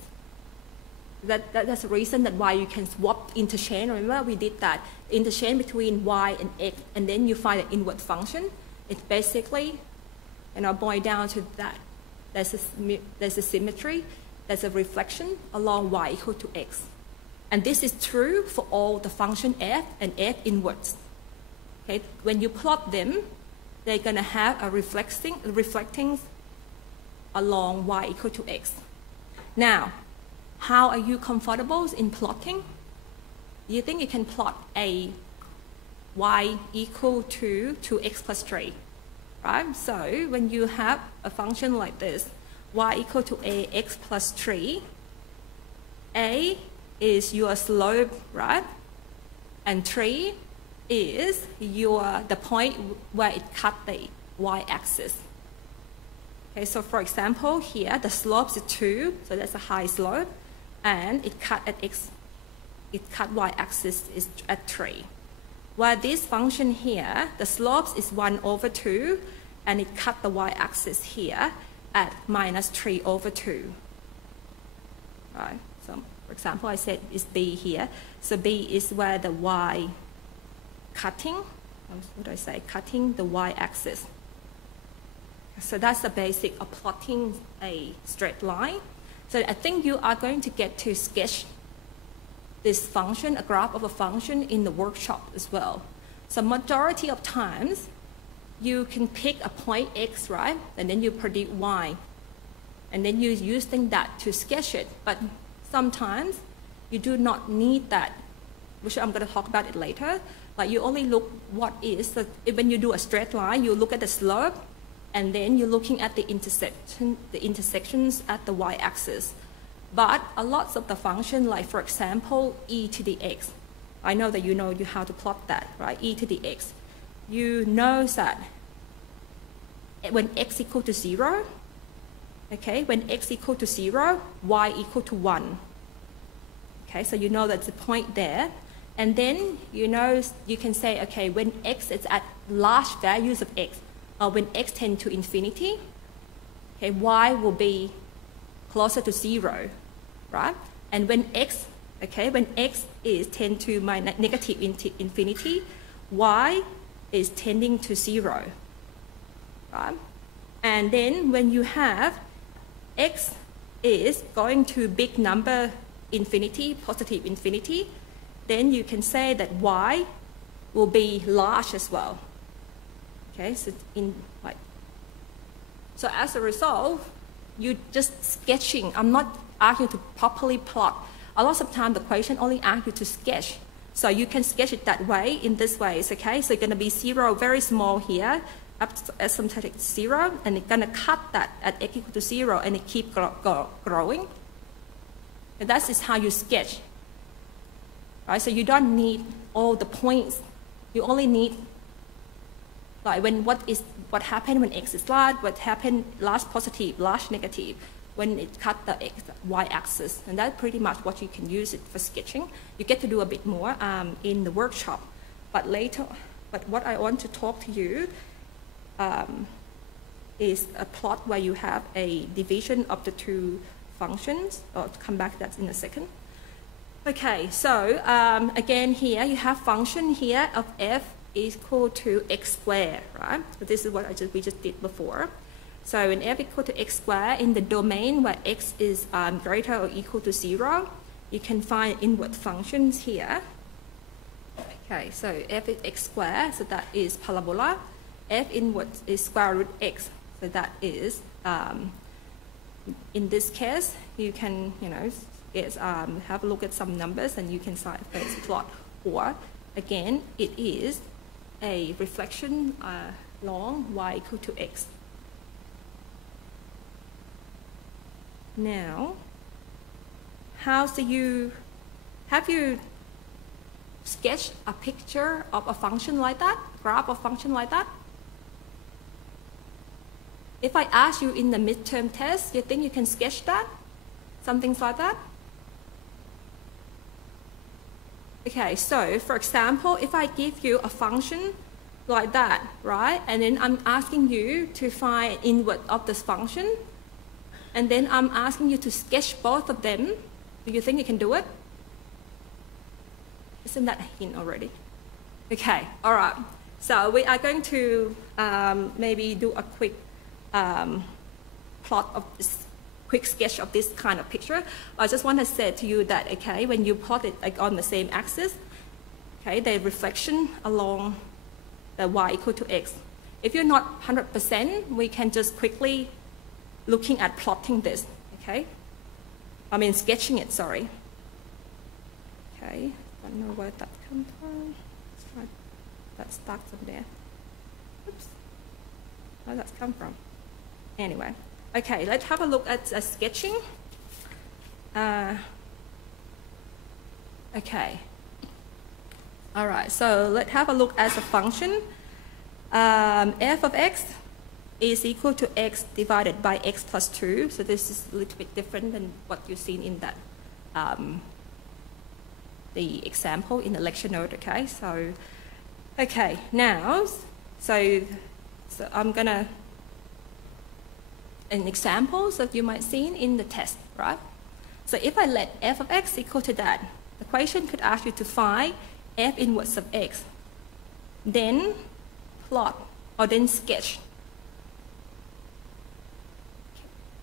That's the reason that why you can swap interchange. Remember we did that interchange between y and x, and then you find the inverse function. It's basically, you know, boil down to that. There's a symmetry, there's a reflection along y equal to x. And this is true for all the function f and f inverse. Okay, when you plot them, they're going to have a reflecting along y equal to x. Now, how are you comfortable in plotting? Do you think you can plot a y equal to 2x plus 3? Right? So when you have a function like this, y equal to ax plus 3, a is your slope, right? And 3 is the point where it cut the y-axis. Okay, so for example, here the slope is 2, so that's a high slope, and it cut y-axis is at 3. While this function here, the slope is 1 over 2, and it cut the y-axis here at minus 3 over 2. Right? So, for example, I said it's b here. So b is where the y cutting the y-axis. So that's the basic of plotting a straight line. So I think you are going to get to sketch this function, a graph of a function in the workshop as well. So majority of times, you can pick a point x, right? And then you predict y. and then you're using that to sketch it. But sometimes you do not need that, which I'm going to talk about it later. Like you only look what is, when you do a straight line, you look at the slope, and then you're looking at the intersections at the y-axis. But a lot of the function, like for example, e to the x, I know that you know how to plot that, right? E to the x. You know that when x equal to 0, okay, when x equal to 0, y equal to 1. Okay, so you know that's the point there. And then you know, you can say, okay, when x is at large values of x, or when x tends to infinity, okay, y will be closer to 0, right? And when x, okay, when x is tend to negative infinity, y is tending to 0, right? And then when you have x is going to big number infinity, positive infinity, then you can say that y will be large as well. Okay, so so as a result, you just sketching. I'm not asking you to properly plot. A lot of time the question only asks you to sketch. So you can sketch it that way, in this way, okay? So it's gonna be 0, very small here, up to asymptotic 0, and it's gonna cut that at x equal to 0, and it keep growing. And that is how you sketch, right? So you don't need all the points. You only need like what happened when x is large, what happened large positive, large negative, when it cut the y-axis, and that's pretty much what you can use it for sketching. You get to do a bit more in the workshop, but what I want to talk to you is a plot where you have a division of the two functions. I'll come back to that in a second. Okay, so again here you have function here of f is equal to x squared, right? So this is what we just did before. So when f equal to x squared, in the domain where x is greater or equal to 0, you can find inward functions here. Okay, so f is x squared, so that is parabola. F inward is square root x, so that is, in this case, you can, have a look at some numbers and you can side-face plot. Or, again, it is a reflection along y equal to x. Now, have you sketched a picture of a function like that, graph of function like that? If I ask you in the midterm test, you think you can sketch that? Something like that? Okay, so for example, if I give you a function like that, right? And then I'm asking you to find inward of this function, and then I'm asking you to sketch both of them. Do you think you can do it? Isn't that a hint already? Okay, all right. So we are going to maybe do a quick plot of this, quick sketch of this kind of picture. I just want to say to you that, okay, when you plot it like on the same axis, okay, the reflection along the y equal to x. If you're not 100%, we can just quickly looking at plotting this, okay? I mean sketching it, sorry. Okay, I don't know where that comes from. Let's try that starts from there. Oops, where that's come from? Anyway, okay, let's have a look at sketching. Okay. All right, so let's have a look at the function. F of x is equal to x divided by x plus 2. So this is a little bit different than what you've seen in that the example in the lecture note, okay? So, okay, now, so I'm gonna, an example that you might see in the test, right? So if I let f of x equal to that, the question could ask you to find f inverse of x, then plot, or then sketch.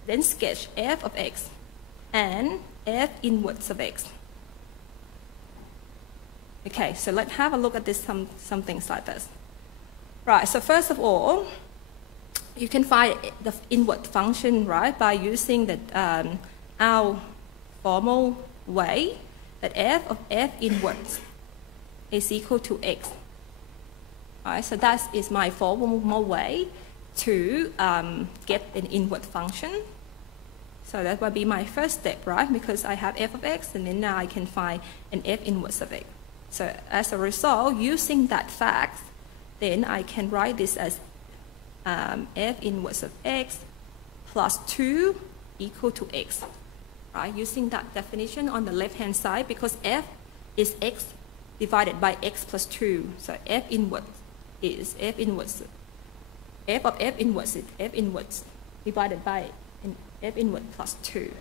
Then sketch f of x and f inverse of x. Okay, so let's have a look at this, some things like this. Right, so first of all, you can find the inward function, right, by using the, our formal way that f of f inwards is equal to x. All right, so that is my formal way to get an inward function. So that will be my first step, right? Because I have f of x, and then now I can find an f inverse of x. So as a result, using that fact, then I can write this as f inverse of x plus 2 equal to x, right? Using that definition on the left-hand side, because f is x divided by x plus 2. So f inverse is f inverse. F of f inverse is f inverse divided by f inverse plus 2.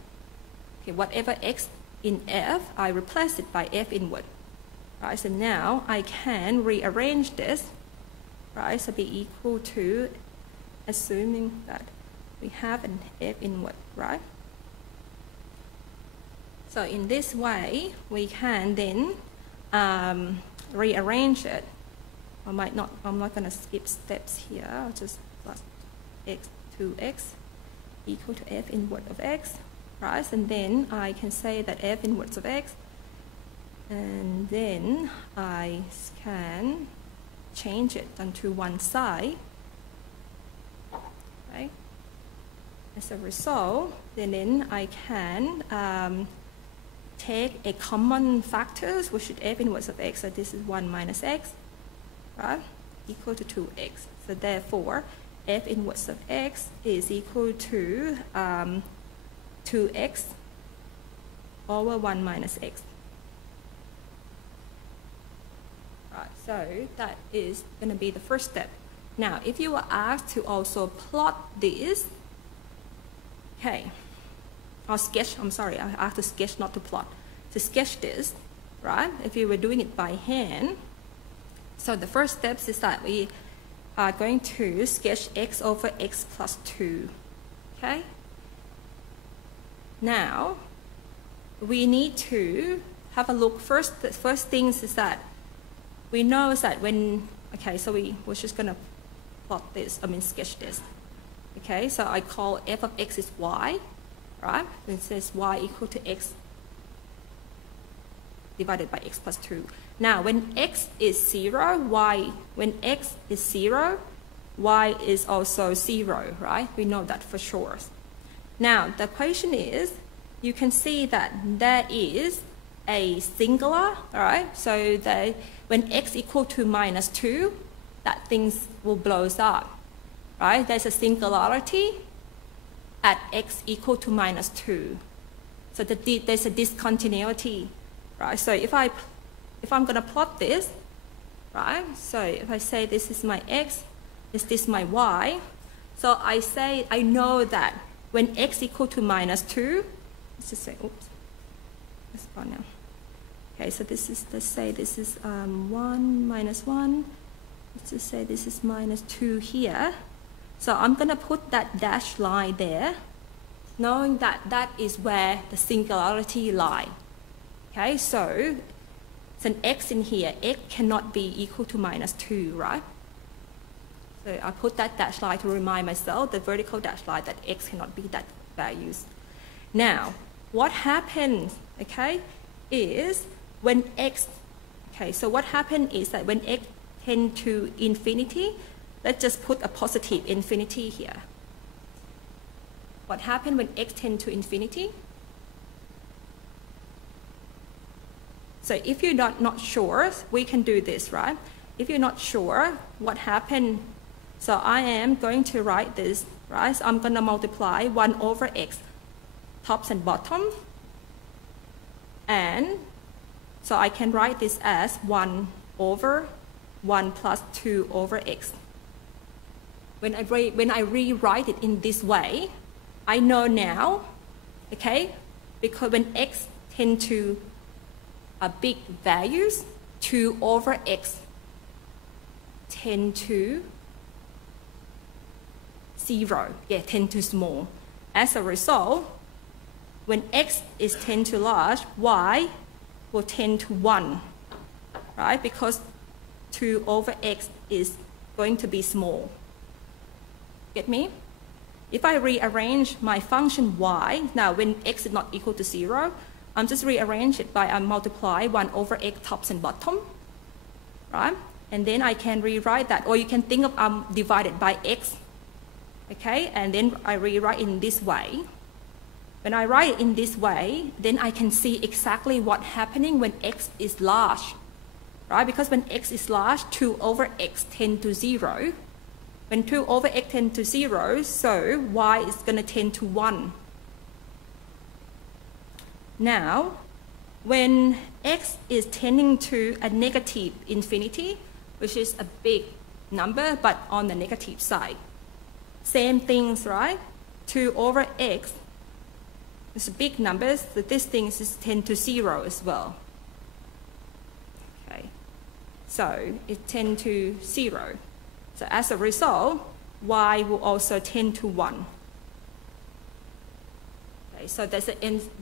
Okay, whatever x in f, I replace it by f inverse. Right, so now I can rearrange this, right? So be equal to, assuming that we have an f inverse, right? So in this way, we can then rearrange it. I'm not going to skip steps here. I'll just plus x 2x equal to f inverse of x, right? And then I can say that f inverse of x, and then I can change it onto one side, right? As a result, then I can take a common factors, which is f inverse of x, so this is 1 minus x, right, equal to 2x. So therefore, f inverse of x is equal to 2x over 1 minus x. Right, so that is going to be the first step. Now, if you were asked to also plot this, okay, or sketch, I'm sorry, I have to sketch, not to plot. To sketch this, right, if you were doing it by hand, so the first steps is that we are going to sketch x over x plus 2, okay? Now, we need to have a look first. The first things is that we know that when, okay, so we're just going to plot this, sketch this. Okay, so I call f of x is y, right? It says y equal to x divided by x plus 2. Now, when x is 0, when x is 0, y is also 0, right? We know that for sure. Now, the question is, you can see that there is a singular, all right? So that when x equal to minus 2, that things will blow up, right? There's a singularity at x equal to minus 2. So there's a discontinuity, right? So if I'm going to plot this, right? So if I say this is my x, is this my y? So I know that when x equal to minus 2, let's just say, oops, let's go now. Okay, so this is, let's say this is 1 minus 1. Let's just say this is minus 2 here. So I'm going to put that dashed line there, knowing that that is where the singularity lies. Okay, so it's an x in here. X cannot be equal to minus 2, right? So I put that dashed line to remind myself, the vertical dashed line, that x cannot be that values. Now, what happens, okay, is when x, okay, so what happens is that when x tends to infinity, let's just put a positive infinity here. What happens when x tends to infinity? So if you're not sure, we can do this, right? If you're not sure what happened, so I am going to write this, right? So I'm going to multiply 1 over x, tops and bottom. And so I can write this as 1 over 1 plus 2 over x. When I rewrite it in this way, I know now, okay, because when x tends to big values, 2 over x tend to 0, tend to small. As a result, when x is tend to large, y will tend to 1, right? Because 2 over x is going to be small. Get me? If I rearrange my function y, now when x is not equal to 0, I'm just rearrange it by multiply 1 over x tops and bottom, right? And then I can rewrite that, or you can think of divided by x, okay? And then I rewrite in this way. When I write it in this way, then I can see exactly what's happening when x is large, right? Because when x is large, 2 over x tend to 0. When 2 over x tend to 0, so y is going to tend to 1. Now, when x is tending to a negative infinity, which is a big number, but on the negative side, same things, right? 2 over x is big numbers, so this thing is tend to 0 as well. Okay, so it tend to 0. So as a result, y will also tend to 1. Okay, so that's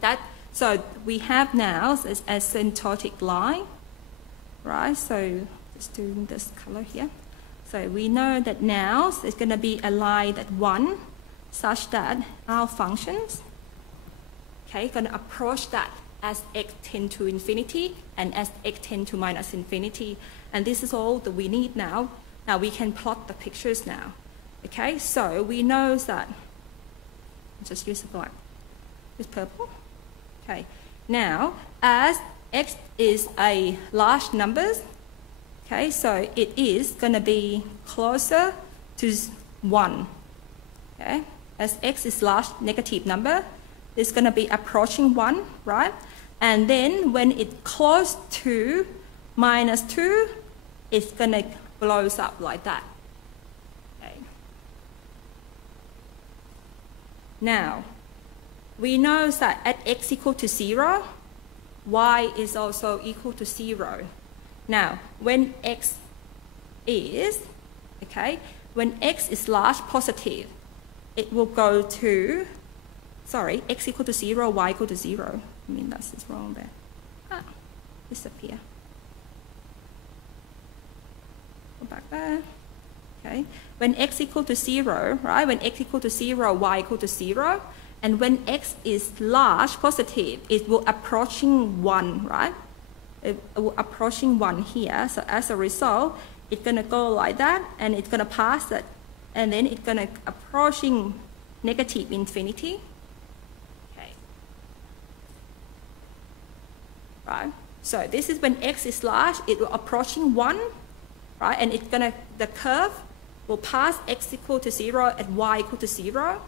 that. So we have now as asymptotic line, right? So just doing this color here. So we know that now there's going to be a line at 1, such that our functions, okay, going to approach that as x tend to infinity and as x tend to minus infinity. And this is all that we need now. Now we can plot the pictures now. Okay, so we know that, just use the black, this purple. Okay, now as x is a large numbers, okay, so it is going to be closer to 1. Okay, as x is large negative number, it's going to be approaching 1, right? And then when it close to minus 2, it's going to blows up like that. Okay. Now, we know that at x equal to 0, y is also equal to 0. Now, when x is, okay, when x is large positive, it will go to, sorry, x equal to 0, y equal to 0. I mean, that's wrong there. Ah, disappear. Go back there. Okay. When x equal to 0, right? When x equal to 0, y equal to 0. And when x is large positive, it will approaching 1, right? It will approaching 1 here. So as a result, it's going to go like that, and it's going to pass that, and then it's going to approaching negative infinity. Okay. Right? So this is when x is large, it will approaching 1, right? And it's going to, the curve will pass x equal to 0 and y equal to 0.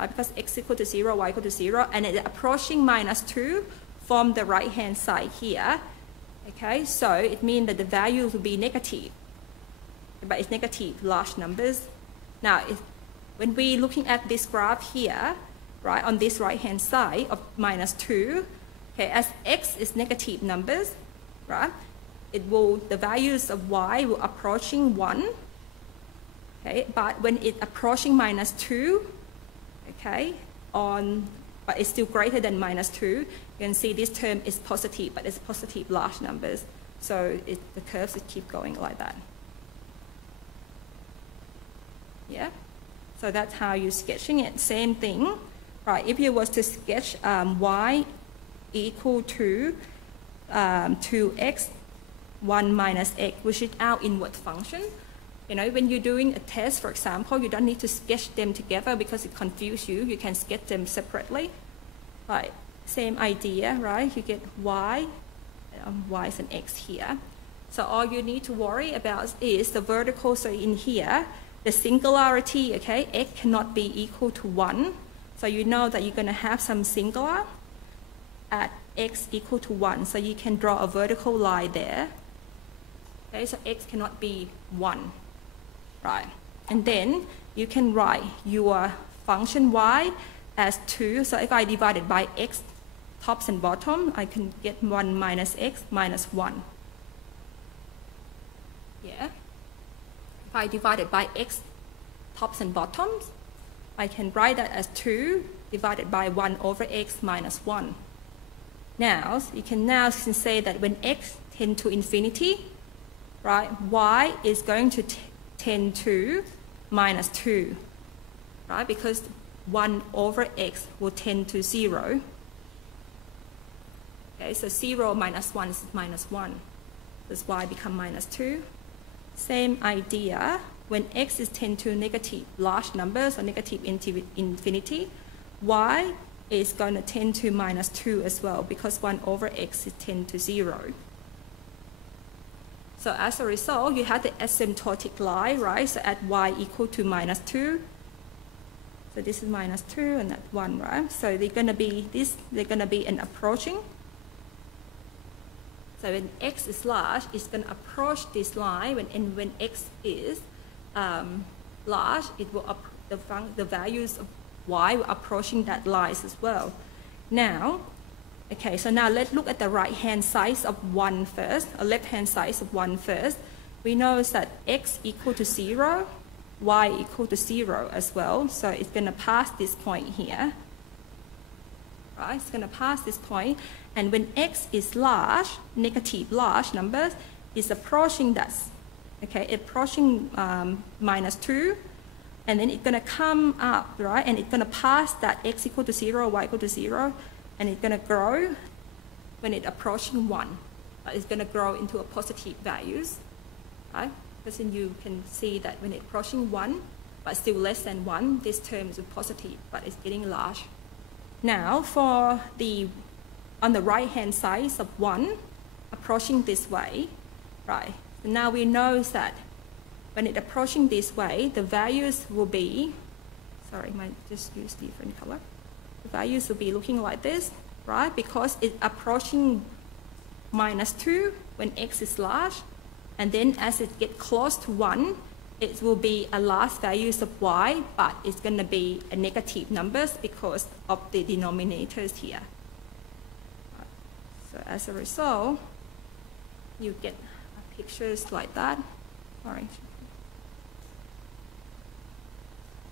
Because x equal to 0, y equal to 0, and it's approaching minus 2 from the right-hand side here. Okay, so it means that the value will be negative, but it's negative large numbers. Now, when we're looking at this graph here, right, on this right-hand side of minus 2, okay, as x is negative numbers, right, it will, the values of y will approaching 1, okay, but when it approaching minus 2, okay, but it's still greater than minus 2. You can see this term is positive, but it's positive large numbers. So the curves keep going like that. Yeah, so that's how you're sketching it. Same thing, right? If you was to sketch y equal to 2x, 1 minus x, which is our inward function. You know, when you're doing a test, for example, you don't need to sketch them together because it confuses you. You can sketch them separately. Right, same idea, right? You get y, y is an x here. So all you need to worry about is the vertical. So in here, the singularity, okay, x cannot be equal to 1. So you know that you're going to have some singular at x equal to 1. So you can draw a vertical line there. Okay, so x cannot be 1. Right, and then you can write your function y as 2. So if I divide it by x, tops and bottom, I can get 1 minus x minus 1. Yeah. If I divide it by x, tops and bottoms, I can write that as 2 divided by 1 over x minus 1. Now, you can say that when x tends to infinity, right, y is going to tend to minus 2. right? Because 1 over x will tend to 0. Okay, so 0 minus 1 is minus 1. That's why become minus 2. Same idea, when x is tend to negative large numbers or negative infinity, y is going to tend to minus 2 as well, because 1 over x is tend to 0. So as a result, you have the asymptotic line, right? So at y equal to minus 2. So this is minus 2 and that 1, right? So they're going to be an approaching. So when x is large, it's going to approach this line. When x is large, it will the values of y will approaching that line as well. Now, okay, so now let's look at the right-hand side of 1 first, or left-hand side of 1 first. We know that x equal to 0, y equal to 0 as well. So it's going to pass this point here. Right? It's going to pass this point. And when x is large, negative large numbers, is approaching that. Okay, approaching minus 2. And then it's going to come up, right? And it's going to pass that x equal to 0, y equal to 0. And it's going to grow when it's approaching 1. It's going to grow into a positive values, right? Because then you can see that when it's approaching 1, but still less than 1, this term is positive, but it's getting large. Now, for on the right-hand side of 1, approaching this way, right? So now we know that when it's approaching this way, the values will be, sorry, I might just use different color. The values will be looking like this, right? Because it's approaching minus 2 when x is large, and then as it gets close to 1, it will be a last values of y, but it's going to be a negative numbers because of the denominators here. So as a result, you get pictures like that. All right.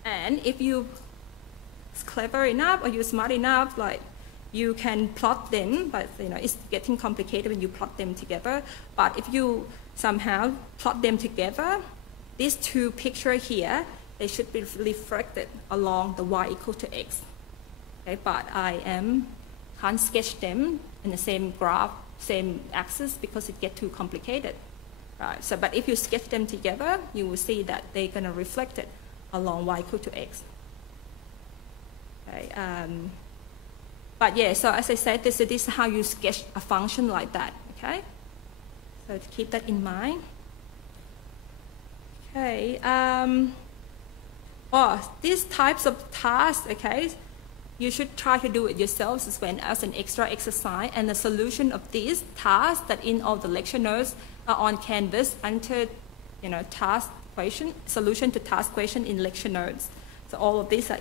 And if you clever enough or you're smart enough, like you can plot them, but you know it's getting complicated when you plot them together. But if you somehow plot them together, these two pictures here, they should be reflected along the y equal to x. Okay, but I can't sketch them in the same graph, same axis because it gets too complicated. Right. So, but if you sketch them together, you will see that they're going to reflect it along y equal to x. Okay, but yeah, so as I said, this is how you sketch a function like that, okay? So to keep that in mind. Okay, these types of tasks, okay, you should try to do it yourselves as well as an extra exercise, and the solution of these tasks that in all the lecture notes are on Canvas under, task question, solution to task question in lecture notes. So all of these are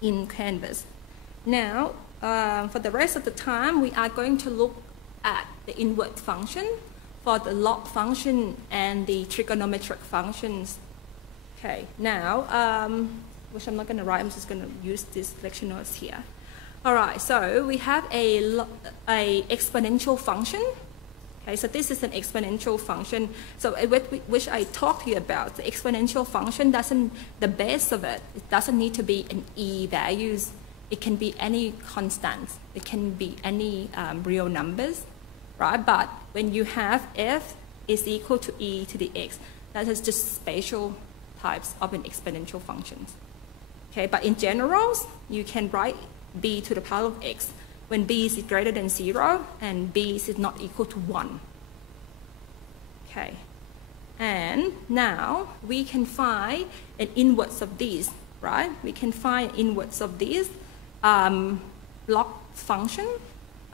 in Canvas. Now, for the rest of the time, we are going to look at the inverse function for the log function and the trigonometric functions. Okay, now, which I'm not going to write, I'm just going to use these lecture notes here. All right, so we have a exponential function. Okay, so this is an exponential function. So which I talked to you about, the exponential function the base of it doesn't need to be an e values. It can be any constants. It can be any real numbers, right? But when you have f is equal to e to the x, that is just spatial types of an exponential function. Okay, but in general, you can write b to the power of x when b is greater than 0 and b is not equal to 1. Okay, and now we can find an inverse of these, right? We can find inverse of these log function.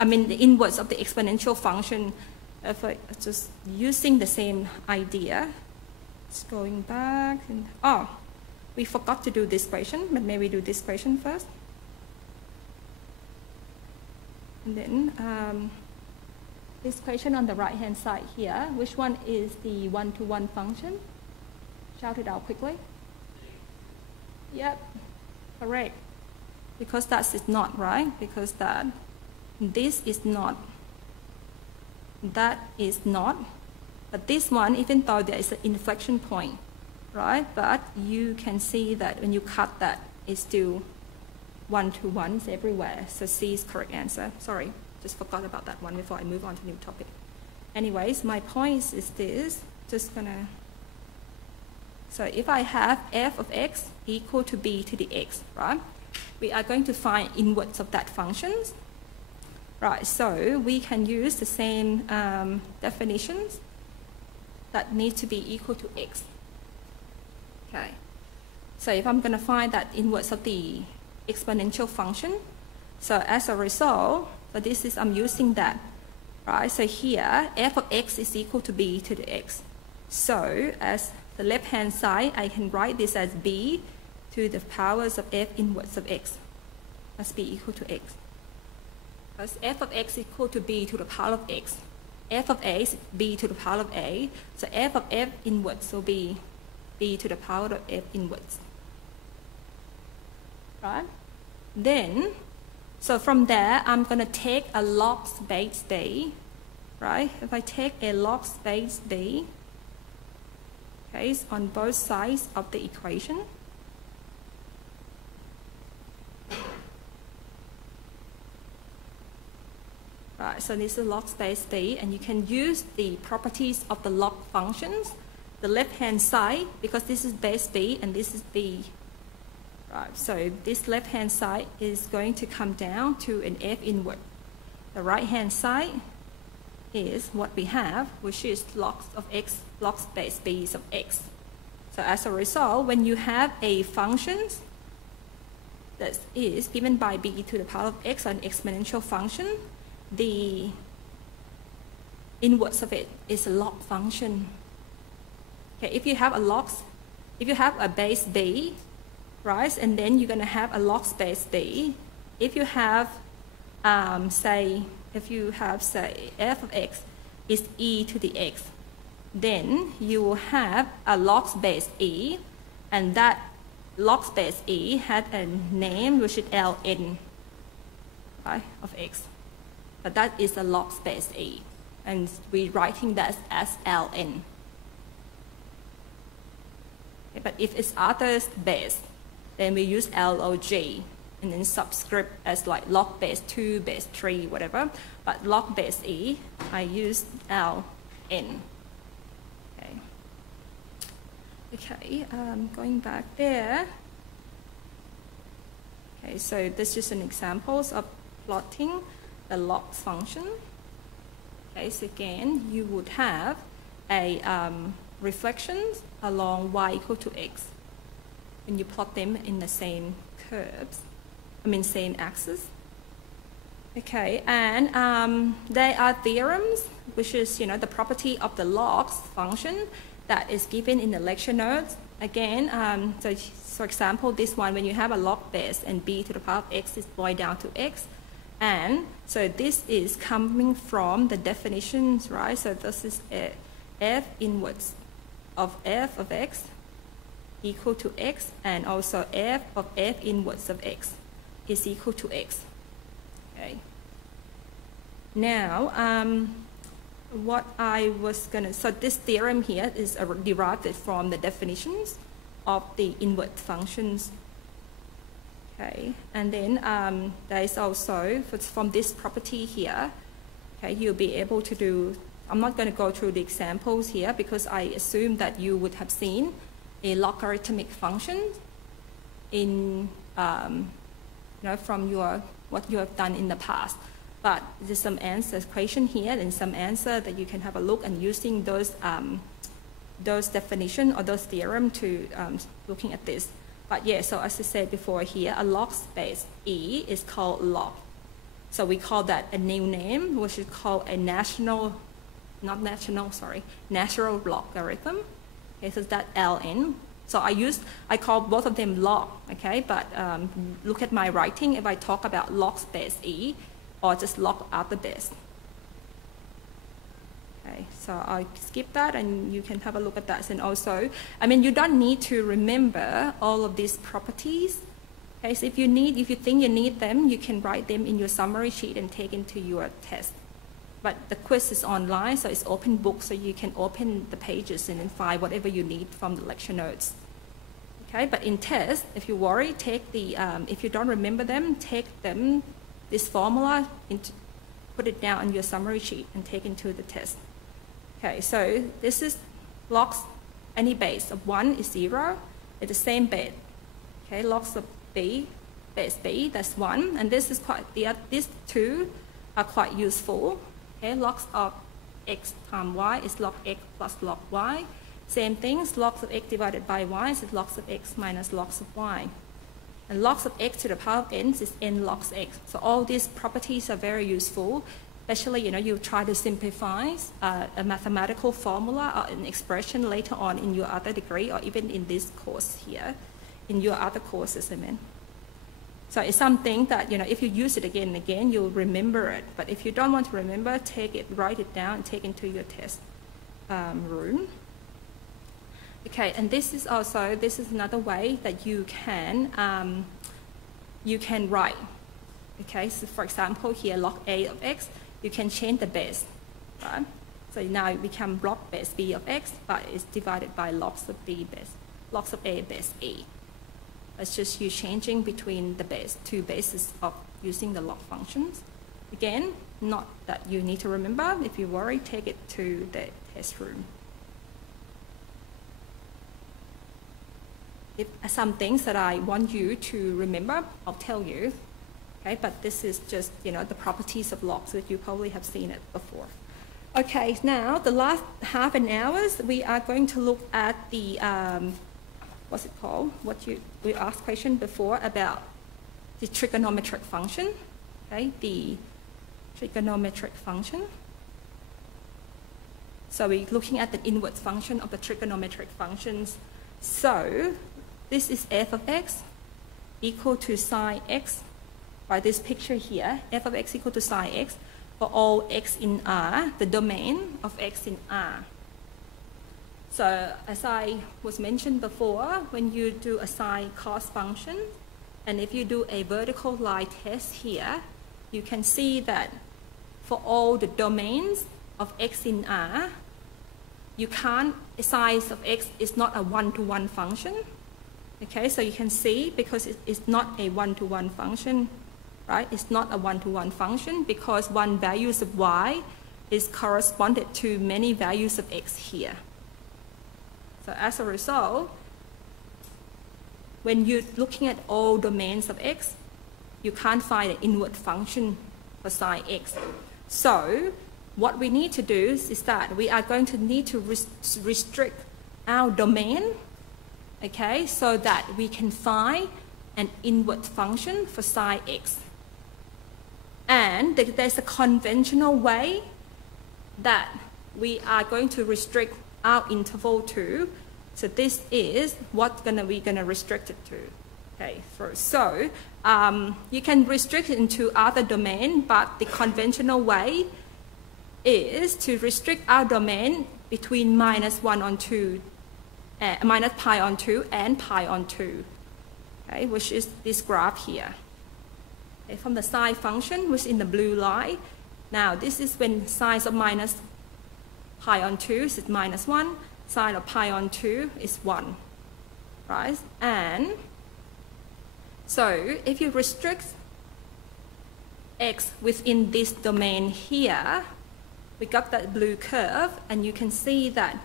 I mean the inverse of the exponential function. If I just using the same idea, just going back and we forgot to do this equation, but maybe do this equation first. And then this equation on the right-hand side here, which one is the one-to-one function? Shout it out quickly. Yep, correct. Because that is not, right? Because this is not, that is not. But this one, even though there is an inflection point, right? But you can see that when you cut that, it's still 1 to 1 everywhere. So C is correct answer. Sorry, just forgot about that one before I move on to new topic. Anyways, my point is this, so if I have f of x equal to b to the x, right? We are going to find inverse of that functions, right? So we can use the same definitions that need to be equal to x. Okay. So if I'm going to find that inverse of the exponential function, so as a result, so this is, I'm using that, right? So here, f of x is equal to b to the x. So as the left-hand side, I can write this as b to the powers of f inverse of x must be equal to x. Because f of x equal to b to the power of x. F of a is b to the power of a. So f of f inverse will be b to the power of f inverse. Right? Then, so from there, I'm going to take a log space b, right? If I take a log space b, okay, it's on both sides of the equation. Right, so this is log space b, and you can use the properties of the log functions. The left-hand side, because this is base b and this is b. Right, so this left-hand side is going to come down to an f inverse. The right-hand side is what we have, which is log of x, log space b of x. So as a result, when you have a function that is given by b to the power of x, an exponential function, the inverse of it is a log function. Okay, if you have a base b, right, and then you're going to have a log space b. If you have, say f of x is e to the x, then you will have a log space e, and that log space e had a name which is ln, right, of x. But that is a log space e, and we're writing that as ln. Okay, but if it's other base, then we use log, and then subscript as like log base 2, base 3, whatever. But log base e, I use ln. Okay, going back there. Okay, so this is an examples of plotting the log function. Okay, so again, you would have a reflections along y equal to x when you plot them in the same curves, same axis. Okay, and there are theorems, which is, the property of the log function that is given in the lecture notes. Again, so for example, this one, when you have a log base and b to the power of x is boiled down to x, and so this is coming from the definitions, right? So this is a f inverse of f of x equal to x, and also f of f inverse of x is equal to x. Okay. Now, what I was gonna, so this theorem here is derived from the definitions of the inverse functions. Okay, and then there is also, from this property here, okay, you'll be able to do, I'm not going to go through the examples here because I assume that you would have seen a logarithmic function in, from what you have done in the past. But there's some answers, question here, and some answer that you can have a look and using those definition or those theorem to looking at this. But yeah, so as I said before here, a log space E is called log. So we call that a new name, which is called a natural logarithm. Okay, so that's ln. So I call both of them log, okay? But look at my writing if I talk about log space E or just log after base. Okay, so I skip that and you can have a look at that. And also, you don't need to remember all of these properties. Okay, so if you think you need them, you can write them in your summary sheet and take into your test. but the quiz is online, so it's open book, so you can open the pages and then find whatever you need from the lecture notes. Okay, but in test, if you worry, take the, if you don't remember them, take them, this formula, put it down on your summary sheet and take into the test. Okay, so this is logs, any base of 1 is 0, it's the same base. Okay, logs of b, base b, that's 1, and this is quite, these two are quite useful. Okay, logs of x times y is log x plus log y. Same things, logs of x divided by y is logs of x minus logs of y. And logs of x to the power of n is n logs x. So all these properties are very useful, especially, you try to simplify a mathematical formula or an expression later on in your other degree, or even in this course here, in your other courses, I mean. So it's something that, if you use it again and again, you'll remember it. But if you don't want to remember, take it, write it down, and take it into your test room. Okay, and this is another way that you can write. Okay, so for example, here log a of x, you can change the base, right? So now it becomes log base b of x, but it's divided by logs of b base, logs of a base e. It's just you changing between the two bases of using the log functions. Again, not that you need to remember. If you worry, take it to the test room. If some things that I want you to remember, I'll tell you. Okay, but this is just, the properties of logs that you probably have seen it before. Okay, now the last half an hour, we are going to look at the, what's it called? We asked question before about the trigonometric function. Okay, the trigonometric function. So we're looking at the inverse function of the trigonometric functions. So this is f of x equal to sine x. By this picture here, f of x equal to sine x for all x in R, the domain of x in R. So as I was mentioned before, when you do a sine cos function, and if you do a vertical line test here, you can see that for all the domains of x in R, you can't, sine of x is not a one-to-one function. Okay, so you can see because it's not a one-to-one function, right? It's not a one-to-one function because one values of y is corresponded to many values of x here. So as a result, when you're looking at all domains of x, you can't find an inverse function for sine x. So what we need to do is that we are going to need to restrict our domain, okay, so that we can find an inverse function for sine x. And there's a conventional way that we are going to restrict our interval to. So this is what we're gonna restrict it to. Okay, so you can restrict it into other domain, but the conventional way is to restrict our domain between -1 on 2, minus pi on 2 and pi on 2, okay, which is this graph here. Okay, from the sine function, which is in the blue line. Now this is when sine of minus pi on 2 is -1, sine of pi on 2 is 1, right? And so if you restrict x within this domain here, we got that blue curve, and you can see that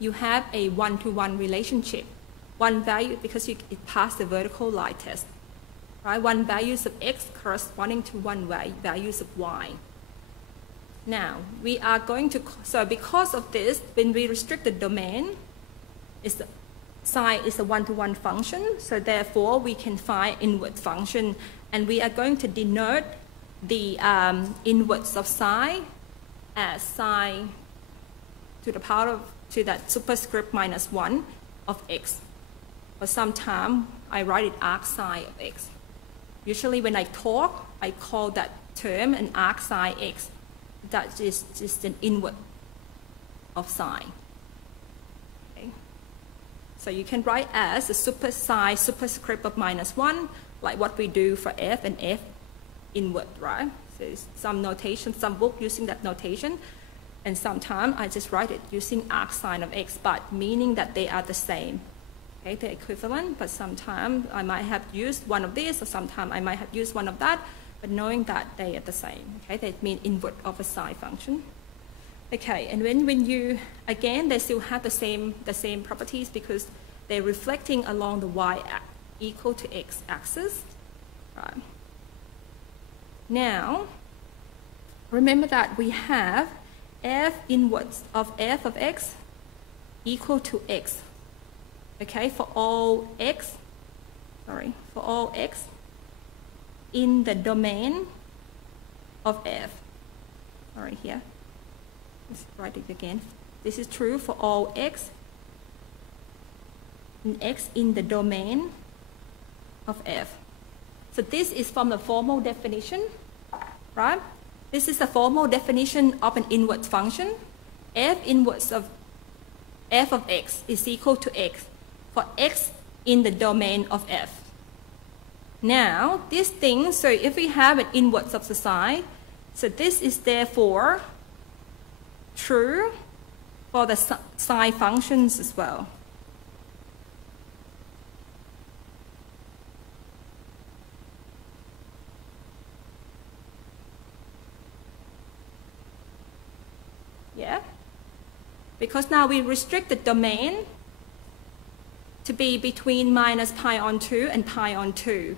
you have a one-to-one relationship. One value, because it passed the vertical line test, right? One values of x corresponding to one values of y. Now, we are going to, so because of this, when we restrict the domain, sine is a one-to-one function, so therefore we can find inverse function, and we are going to denote the inverse of sine as sine to the power of, to that superscript -1 of x. But sometimes I write it arc sine of x. Usually when I talk, I call that term an arc sine x. That is just an inverse of sine. Okay. So you can write as a sine superscript of -1, like what we do for f and f inverse, right? So some notation, some book using that notation, and sometimes I just write it using arcsine of x, but meaning that they are the same. Okay, they're equivalent, but sometimes I might have used one of these, or sometimes I might have used one of that, but knowing that they are the same. Okay, they mean inverse of a psi function. Okay, and when you, again, they still have the same properties because they're reflecting along the y equal to x axis. Right. Now, remember that we have f inverse of f of x equal to x. Okay, for all x in the domain of f. Sorry, here. Let's write it again. This is true for all x in the domain of f. So this is from the formal definition, right? This is the formal definition of an inverse function. F inverse of f of x is equal to x for x in the domain of f. Now, this thing, so if we have an inverse of the psi, so this is therefore true for the psi functions as well. Yeah? Because now we restrict the domain to be between minus pi on 2 and pi on 2,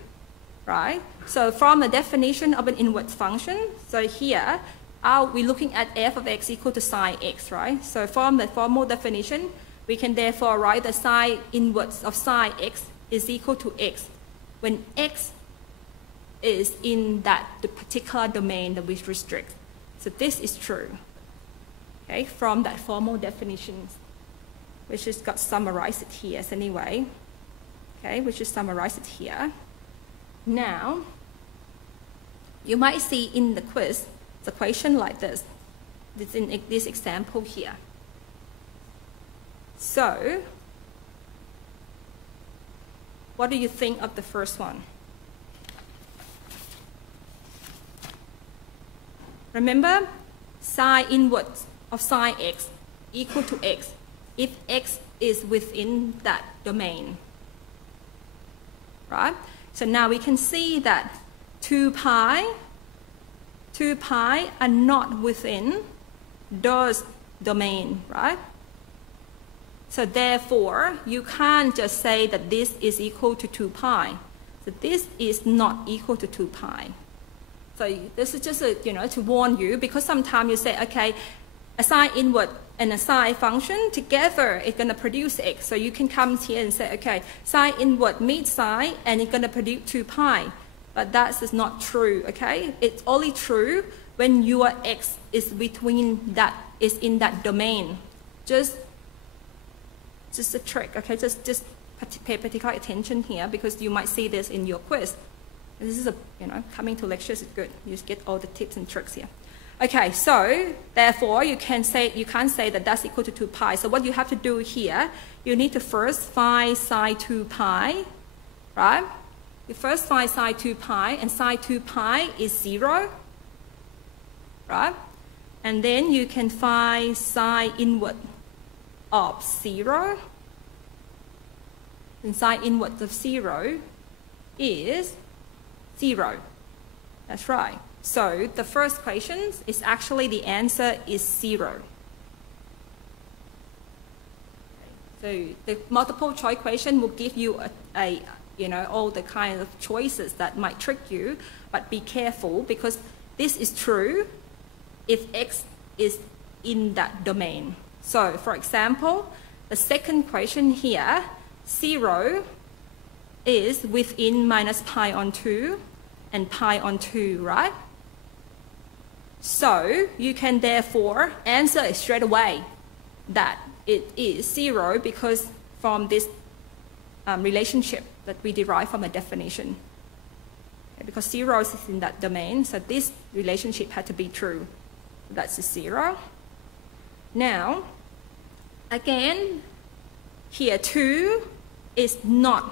right? So from the definition of an inverse function, so here, we're looking at f of x equal to psi x, right? So from the formal definition, we can therefore write the psi inverse of psi x is equal to x when x is in the particular domain that we restrict. So this is true, okay, from that formal definition, which is got summarized here anyway, okay, which is summarized here. Now, you might see in the quiz, the question like this. This in this example here. So, what do you think of the first one? Remember, psi inverse of psi x equal to x if x is within that domain, right? So now we can see that 2 pi are not within those domain, right? So therefore, you can't just say that this is equal to 2 pi. So this is not equal to 2 pi. So this is just to warn you, because sometimes you say, okay, a psi inverse and a psi function together is going to produce x. So you can come here and say, okay, psi inverse meets psi and it's going to produce 2 pi. But that is not true, okay? It's only true when your x is between that, is in that domain. Just a trick, okay? Just pay particular attention here because you might see this in your quiz. This is coming to lectures is good. You just get all the tips and tricks here. Okay, so therefore you can't say that that's equal to 2 pi. So what you have to do here, you need to first find psi 2 pi, right? You first find psi 2 pi, and psi 2 pi is 0, right? And then you can find psi inverse of 0. And psi inverse of 0 is 0. That's right. So the first question is actually the answer is 0. So the multiple choice question will give you all the kind of choices that might trick you, but be careful because this is true if x is in that domain. So for example, the second question here, 0 is within minus pi on 2 and pi on 2, right? So you can therefore answer it straight away that it is 0 because from this relationship that we derive from a definition. Okay, because 0 is in that domain, so this relationship had to be true. That's a 0. Now, again, here 2 is not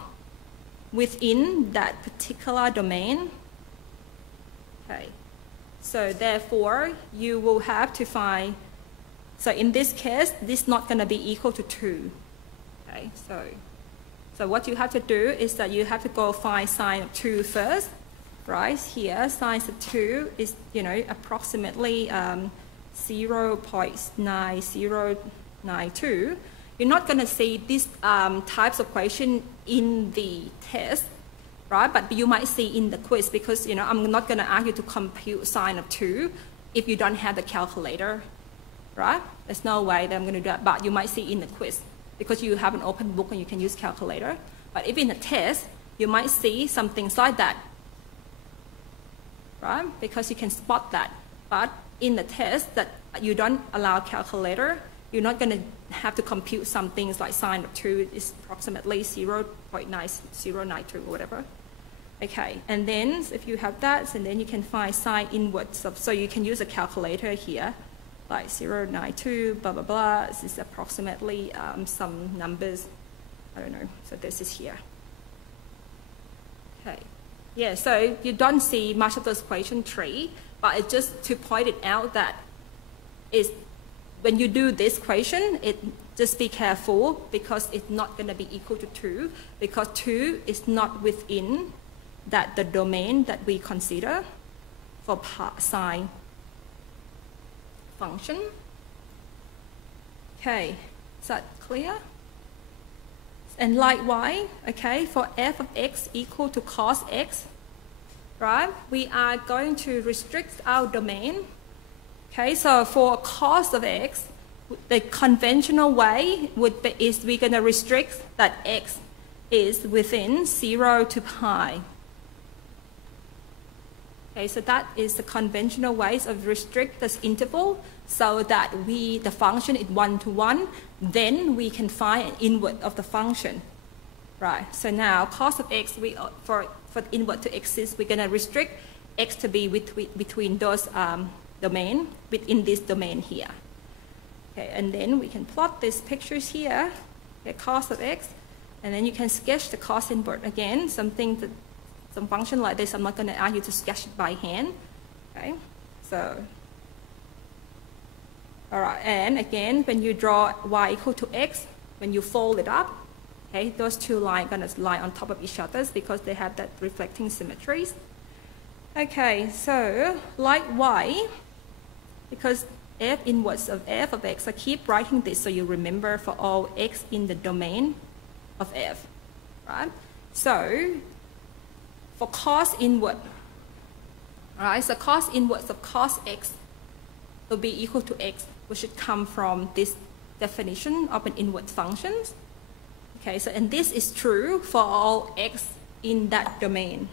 within that particular domain. Okay. So therefore, you will have to find, so in this case, this is not going to be equal to 2. Okay, so what you have to do is that you have to go find sine of 2 first, right? Here, sine of 2 is, approximately 0.9092. You're not going to see these types of question in the test, right? But you might see in the quiz because, I'm not going to ask you to compute sine of 2 if you don't have the calculator, right? There's no way that I'm going to do that, but you might see in the quiz because you have an open book and you can use calculator. But if in a test, you might see some things like that, right? Because you can spot that. But in the test that you don't allow calculator, you're not going to have to compute some things like sine of 2 is approximately 0.9092 or whatever. Okay, and then if you have that, and then you can find sine inverse of, so you can use a calculator here, like 0.92, blah, blah, blah. This is approximately some numbers. I don't know, so this is here. Okay, yeah, so you don't see much of this equation tree, but it's just to point it out that is when you do this equation, just be careful because it's not going to be equal to 2 because 2 is not within the domain that we consider for sine function. Okay, is that clear? And likewise, okay, for f of x equal to cos x, right, we are going to restrict our domain. Okay, so for cos of x, the conventional way is we're going to restrict that x is within 0 to pi. Okay, so that is the conventional ways of restrict this interval so that the function is 1 to 1, then we can find an inverse of the function. Right, so now cos of x, for the inverse to exist, we're going to restrict x to be between those domain, within this domain here. Okay, and then we can plot these pictures here, okay, cos of x, and then you can sketch the cos inverse again, some function like this, I'm not going to ask you to sketch it by hand. Okay, so, all right, and again, when you draw y equal to x, when you fold it up, okay, those two lines are going to lie on top of each other because they have that reflecting symmetries. Okay, so like y, because f inverse of f of x, I keep writing this so you remember for all x in the domain of f, right? So for cos inverse, all right, so cos inverse of cos x will be equal to x, which should come from this definition of an inverse function. Okay, so and this is true for all x in that domain.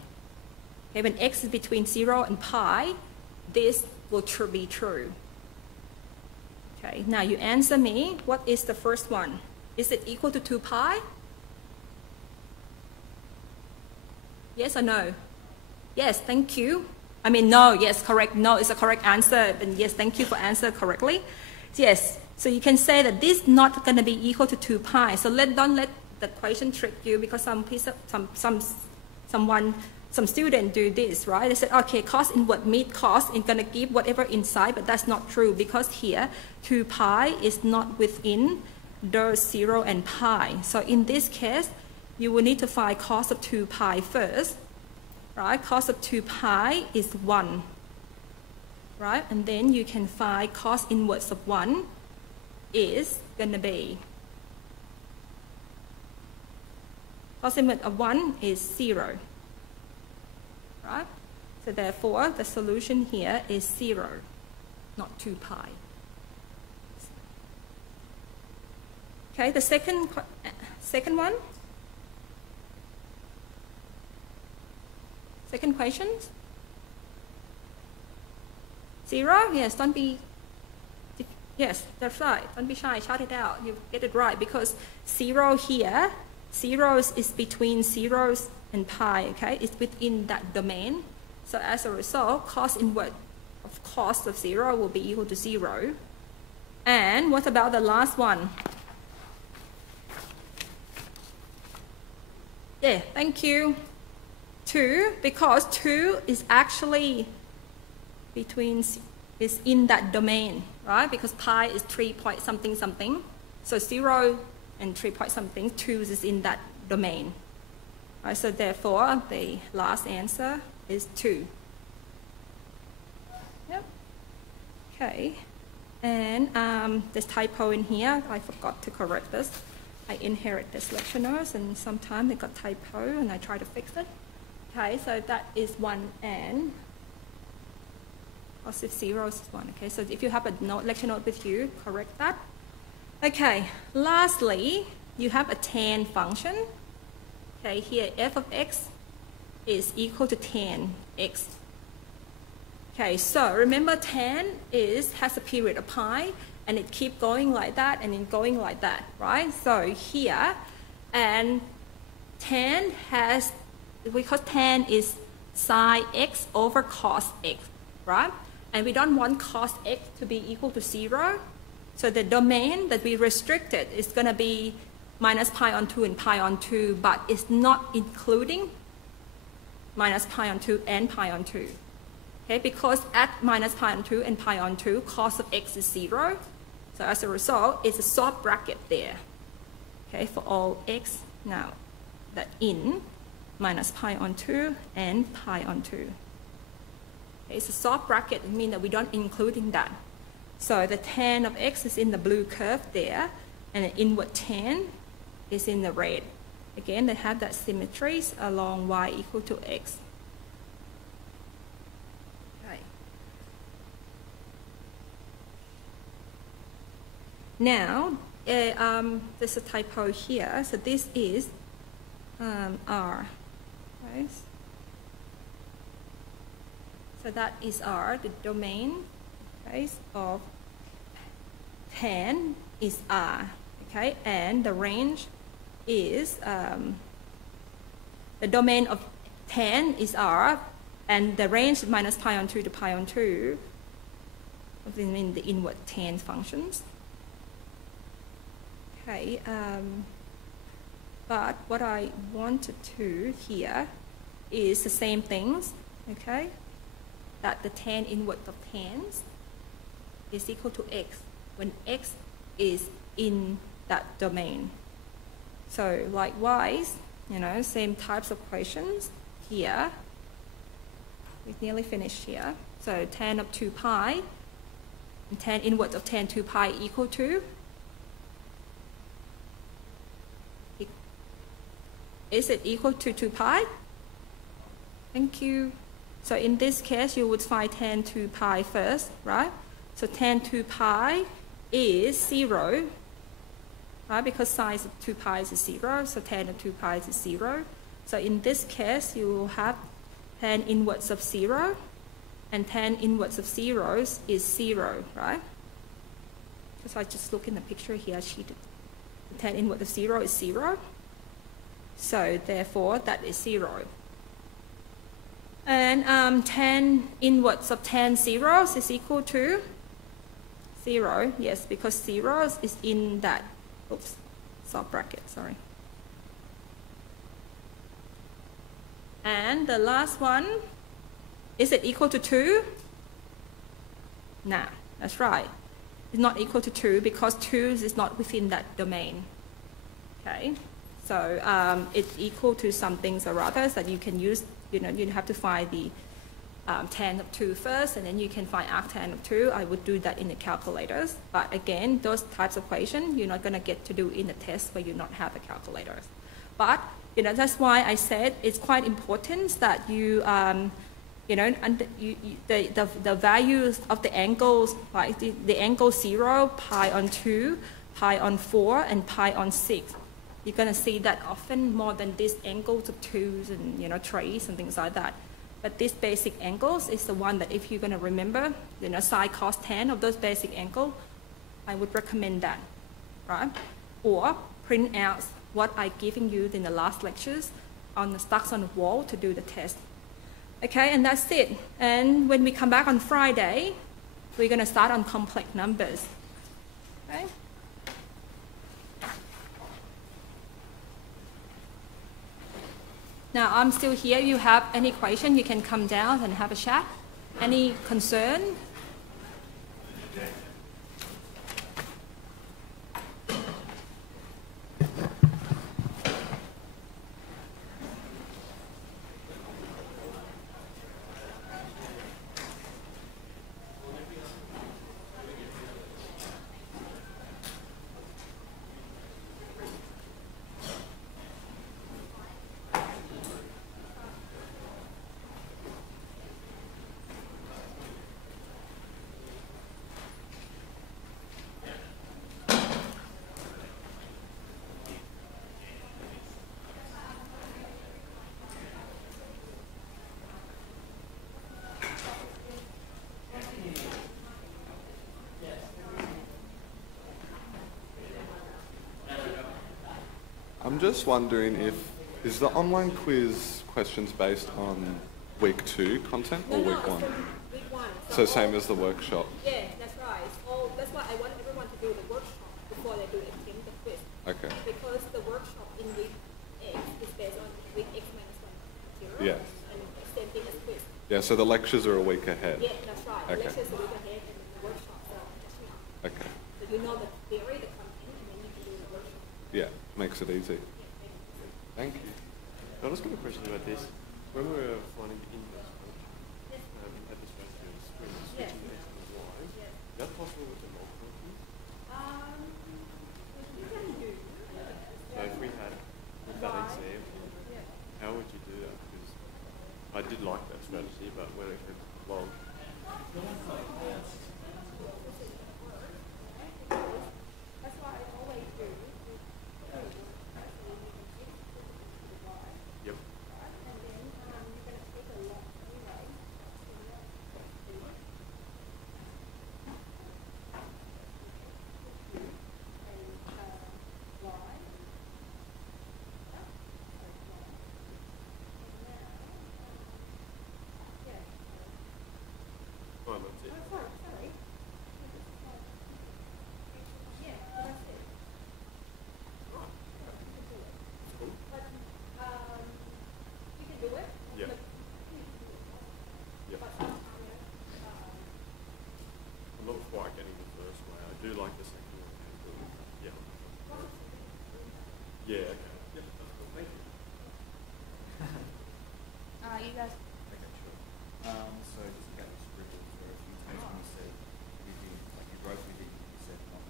Okay, when x is between 0 and pi, this will be true. Okay, now you answer me, what is the first one? Is it equal to 2 pi? Yes or no? Yes, thank you. I mean, no, yes, correct. No is a correct answer. And yes, thank you for answer correctly. Yes, so you can say that this is not going to be equal to 2 pi. So don't let the equation trick you because some student do this, right? They said, okay, cos inverse meet cos is going to give whatever inside, but that's not true because here 2 pi is not within the 0 and pi. So in this case, you will need to find cos of 2 pi first, right? Cos of 2 pi is 1, right? And then you can find cos inverse of 1 is going to be, cos inverse of 1 is 0, right? So therefore, the solution here is 0, not 2 pi. Okay, the second one. Second question? 0? Yes, don't be, yes, that's right. Don't be shy, shout it out. You get it right because 0 here, 0 is between 0 and pi, okay? It's within that domain. So as a result, cos inverse of cos of 0 will be equal to 0. And what about the last one? Yeah, thank you. 2, because 2 is actually between is in that domain, right? Because pi is 3 point something something. So 0 and 3 point something, 2 is in that domain. Right, so therefore, the last answer is 2. Yep. Okay. And this typo in here, I forgot to correct this. I inherit this lecture notes, and sometimes they got typo, and I try to fix it. Okay, so that is 1 and positive 0 is 1. Okay, so if you have a lecture note with you, correct that. Okay, lastly, you have a tan function. Okay, here f of x is equal to tan x. Okay, so remember tan has a period of pi, and it keeps going like that and then going like that, right? So here, and tan has, because tan is sine x over cos x, right? And we don't want cos x to be equal to 0. So the domain that we restricted is going to be minus pi on 2 and pi on 2, but it's not including minus pi on 2 and pi on 2. Okay, because at minus pi on 2 and pi on 2, cos of x is 0. So as a result, it's a soft bracket there. Okay, for all x now that in minus pi on 2 and pi on 2. Okay, it's a soft bracket, it means that we don't including that. So the tan of x is in the blue curve there, and the inward tan is in the red. Again, they have that symmetries along y equal to x. Okay. Now, there's a typo here. So this is R. Right? So that is R, the domain, okay, of tan is R. Okay, and the range is, the domain of tan is R, and the range is minus pi on 2 to pi on 2, in the inward tan functions. Okay, but what I wanted to here is the same things, okay, that the tan inward of tans is equal to x when x is in that domain. So likewise, you know, same types of equations here. We've nearly finished here. So tan of 2 pi and tan inverse of tan 2 pi equal to, is it equal to 2 pi? Thank you. So in this case, you would find tan 2 pi first, right? So tan 2 pi is 0, right? Because sine of 2 pi is 0, so tan of 2 pi is 0. So in this case, you will have tan inverse of 0, and tan inverse of 0 is 0, right? Because I just look in the picture here, tan inverse of 0 is 0. So therefore, that is 0. And tan inverse of tan 0 is equal to 0. Yes, because 0 is in that, oops, soft bracket, sorry. And the last one, is it equal to 2? No, that's right. It's not equal to 2 because 2 is not within that domain. Okay, so it's equal to some things or others that you can use. You know, you have to find the tan of 2 first, and then you can find arctan of 2. I would do that in the calculators. But again, those types of equations you're not going to get to do in the test where you not have the calculators. But you know, that's why I said it's quite important that you, you know, the values of the angles, like the angle 0, pi on 2, pi on 4, and pi on 6. You're going to see that often more than these angles of 2s and, you know, 3s and things like that. But these basic angles is the one that if you're going to remember, you know, sine, cos, tan of those basic angles, I would recommend that, right? Or print out what I'm giving you in the last lectures on the stacks on the wall to do the test. Okay, and that's it. And when we come back on Friday, we're going to start on complex numbers. Okay? Now, I'm still here. If you have any question, you can come down and have a chat. Any concern? I'm just wondering is the online quiz questions based on week 2 content or week 1? Week 1. So same as the workshop? Yeah, that's right. So that's why I want everyone to do the workshop before they do the quiz. Okay. Because the workshop in week X is based on week X minus 1 Yes. and same thing as quiz. Yeah, so the lectures are a week ahead? Yeah, that's right. The Okay. lectures are a week ahead and the workshops are just now. Okay. So you know the theory, the content, and then you can do the workshop. Yeah, makes it easy. Thank you. I just got a question about this. When we were finding the inverse function, at this ratio of switching the x and the y, is that possible with the log function? You can do. So if we had with that example, how would you do that? Because I did like that strategy, but when it came to log, That's why I always do. yep. And then you're going to take a log anyway. Oh, that's it. Sorry. Yeah, that's it. Right. Cool. But you can do it. Yep. Yep. I'm not quite getting the first way. I do like the second one. Yeah. Yeah, okay. Yep, that's cool. Thank you. You guys. Okay, sure. So just about the scribbles, there are a few times when you said within, like you wrote within, you said not.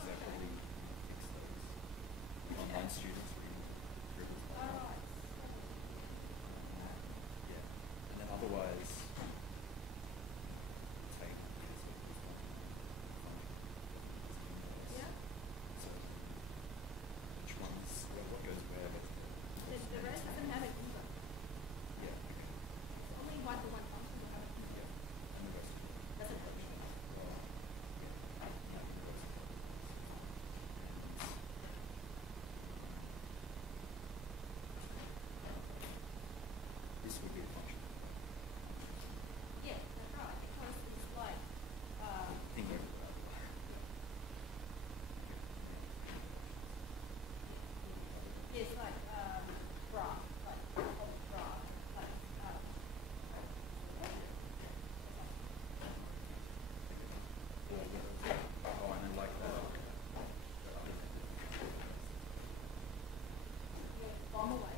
So probably fix those. Online students reading scribbles like that. Yeah. And then otherwise, take this one. Yeah. So which ones, what goes where? The rest doesn't have it either. Yeah, okay. Only one-to-one function will have it. Yeah. And the rest of it. That's it. This would be a function. Yeah, that's right. Because it's like, Think over it's like graph, like whole graph, like Oh, and then like that. bomb away.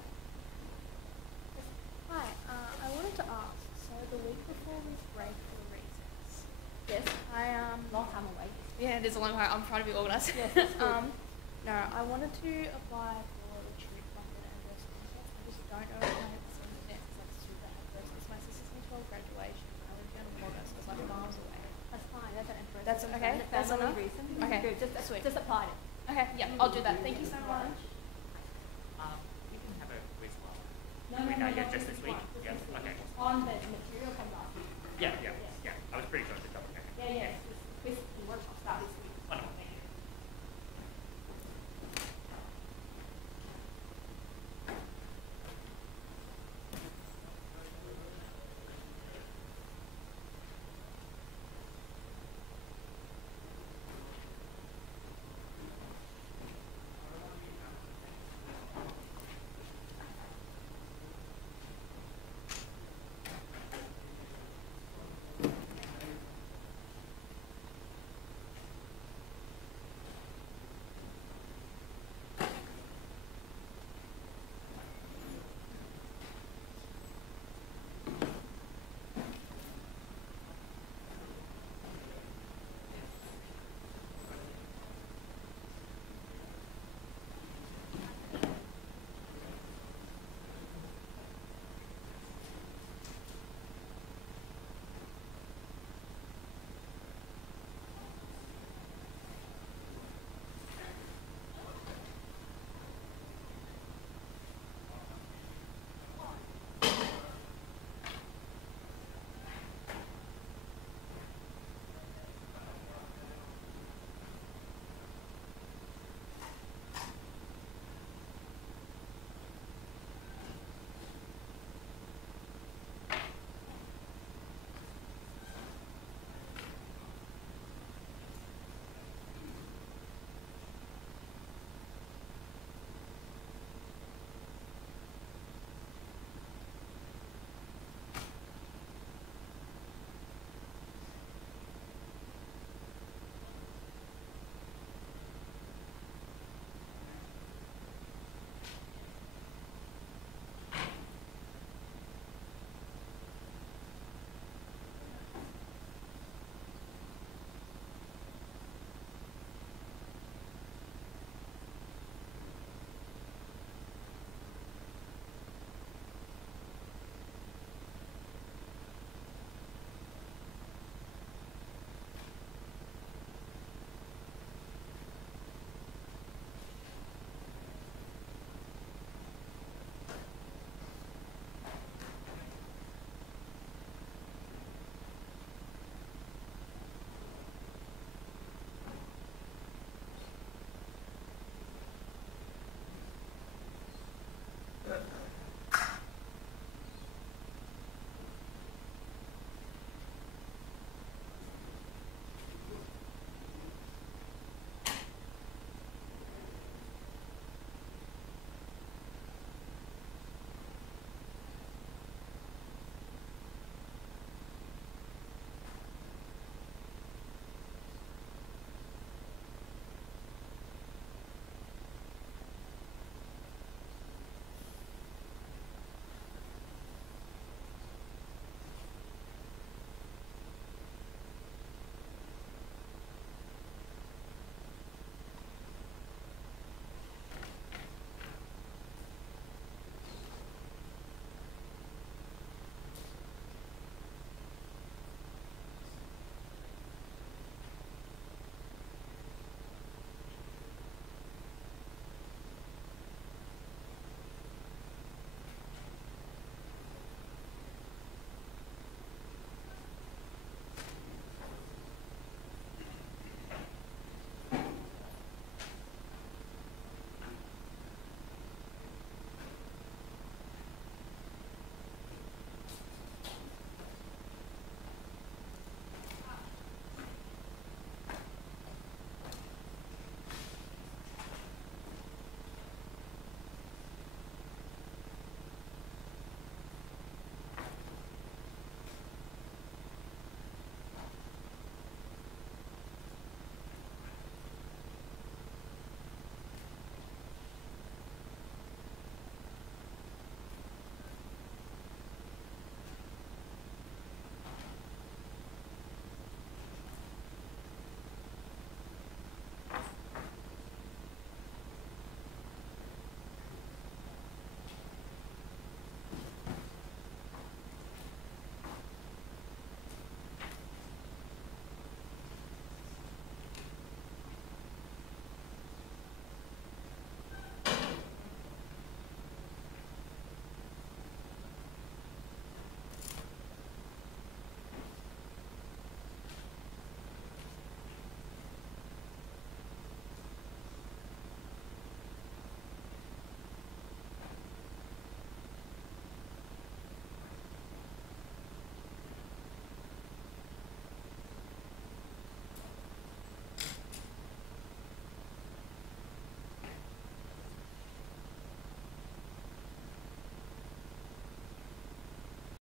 Hi, I wanted to ask, so the week before we break for reasons. Yes. Long time away. Yeah, it is a long time. I'm trying to be organised. Yes, that's good. No, I wanted to apply for a retreat funded and I just don't know if my circumstances like super adverse. Because my sister's in 12 graduation and I live down in August, so it's like miles away. That's fine. That's an interest. That's okay? That's Family enough? reason. Okay, Good. sweet. Just apply it. Okay, yeah, I'll do that. Thank you so much. We can have a quiz while No, we know you're just this week. Just Yeah, this week. okay. On the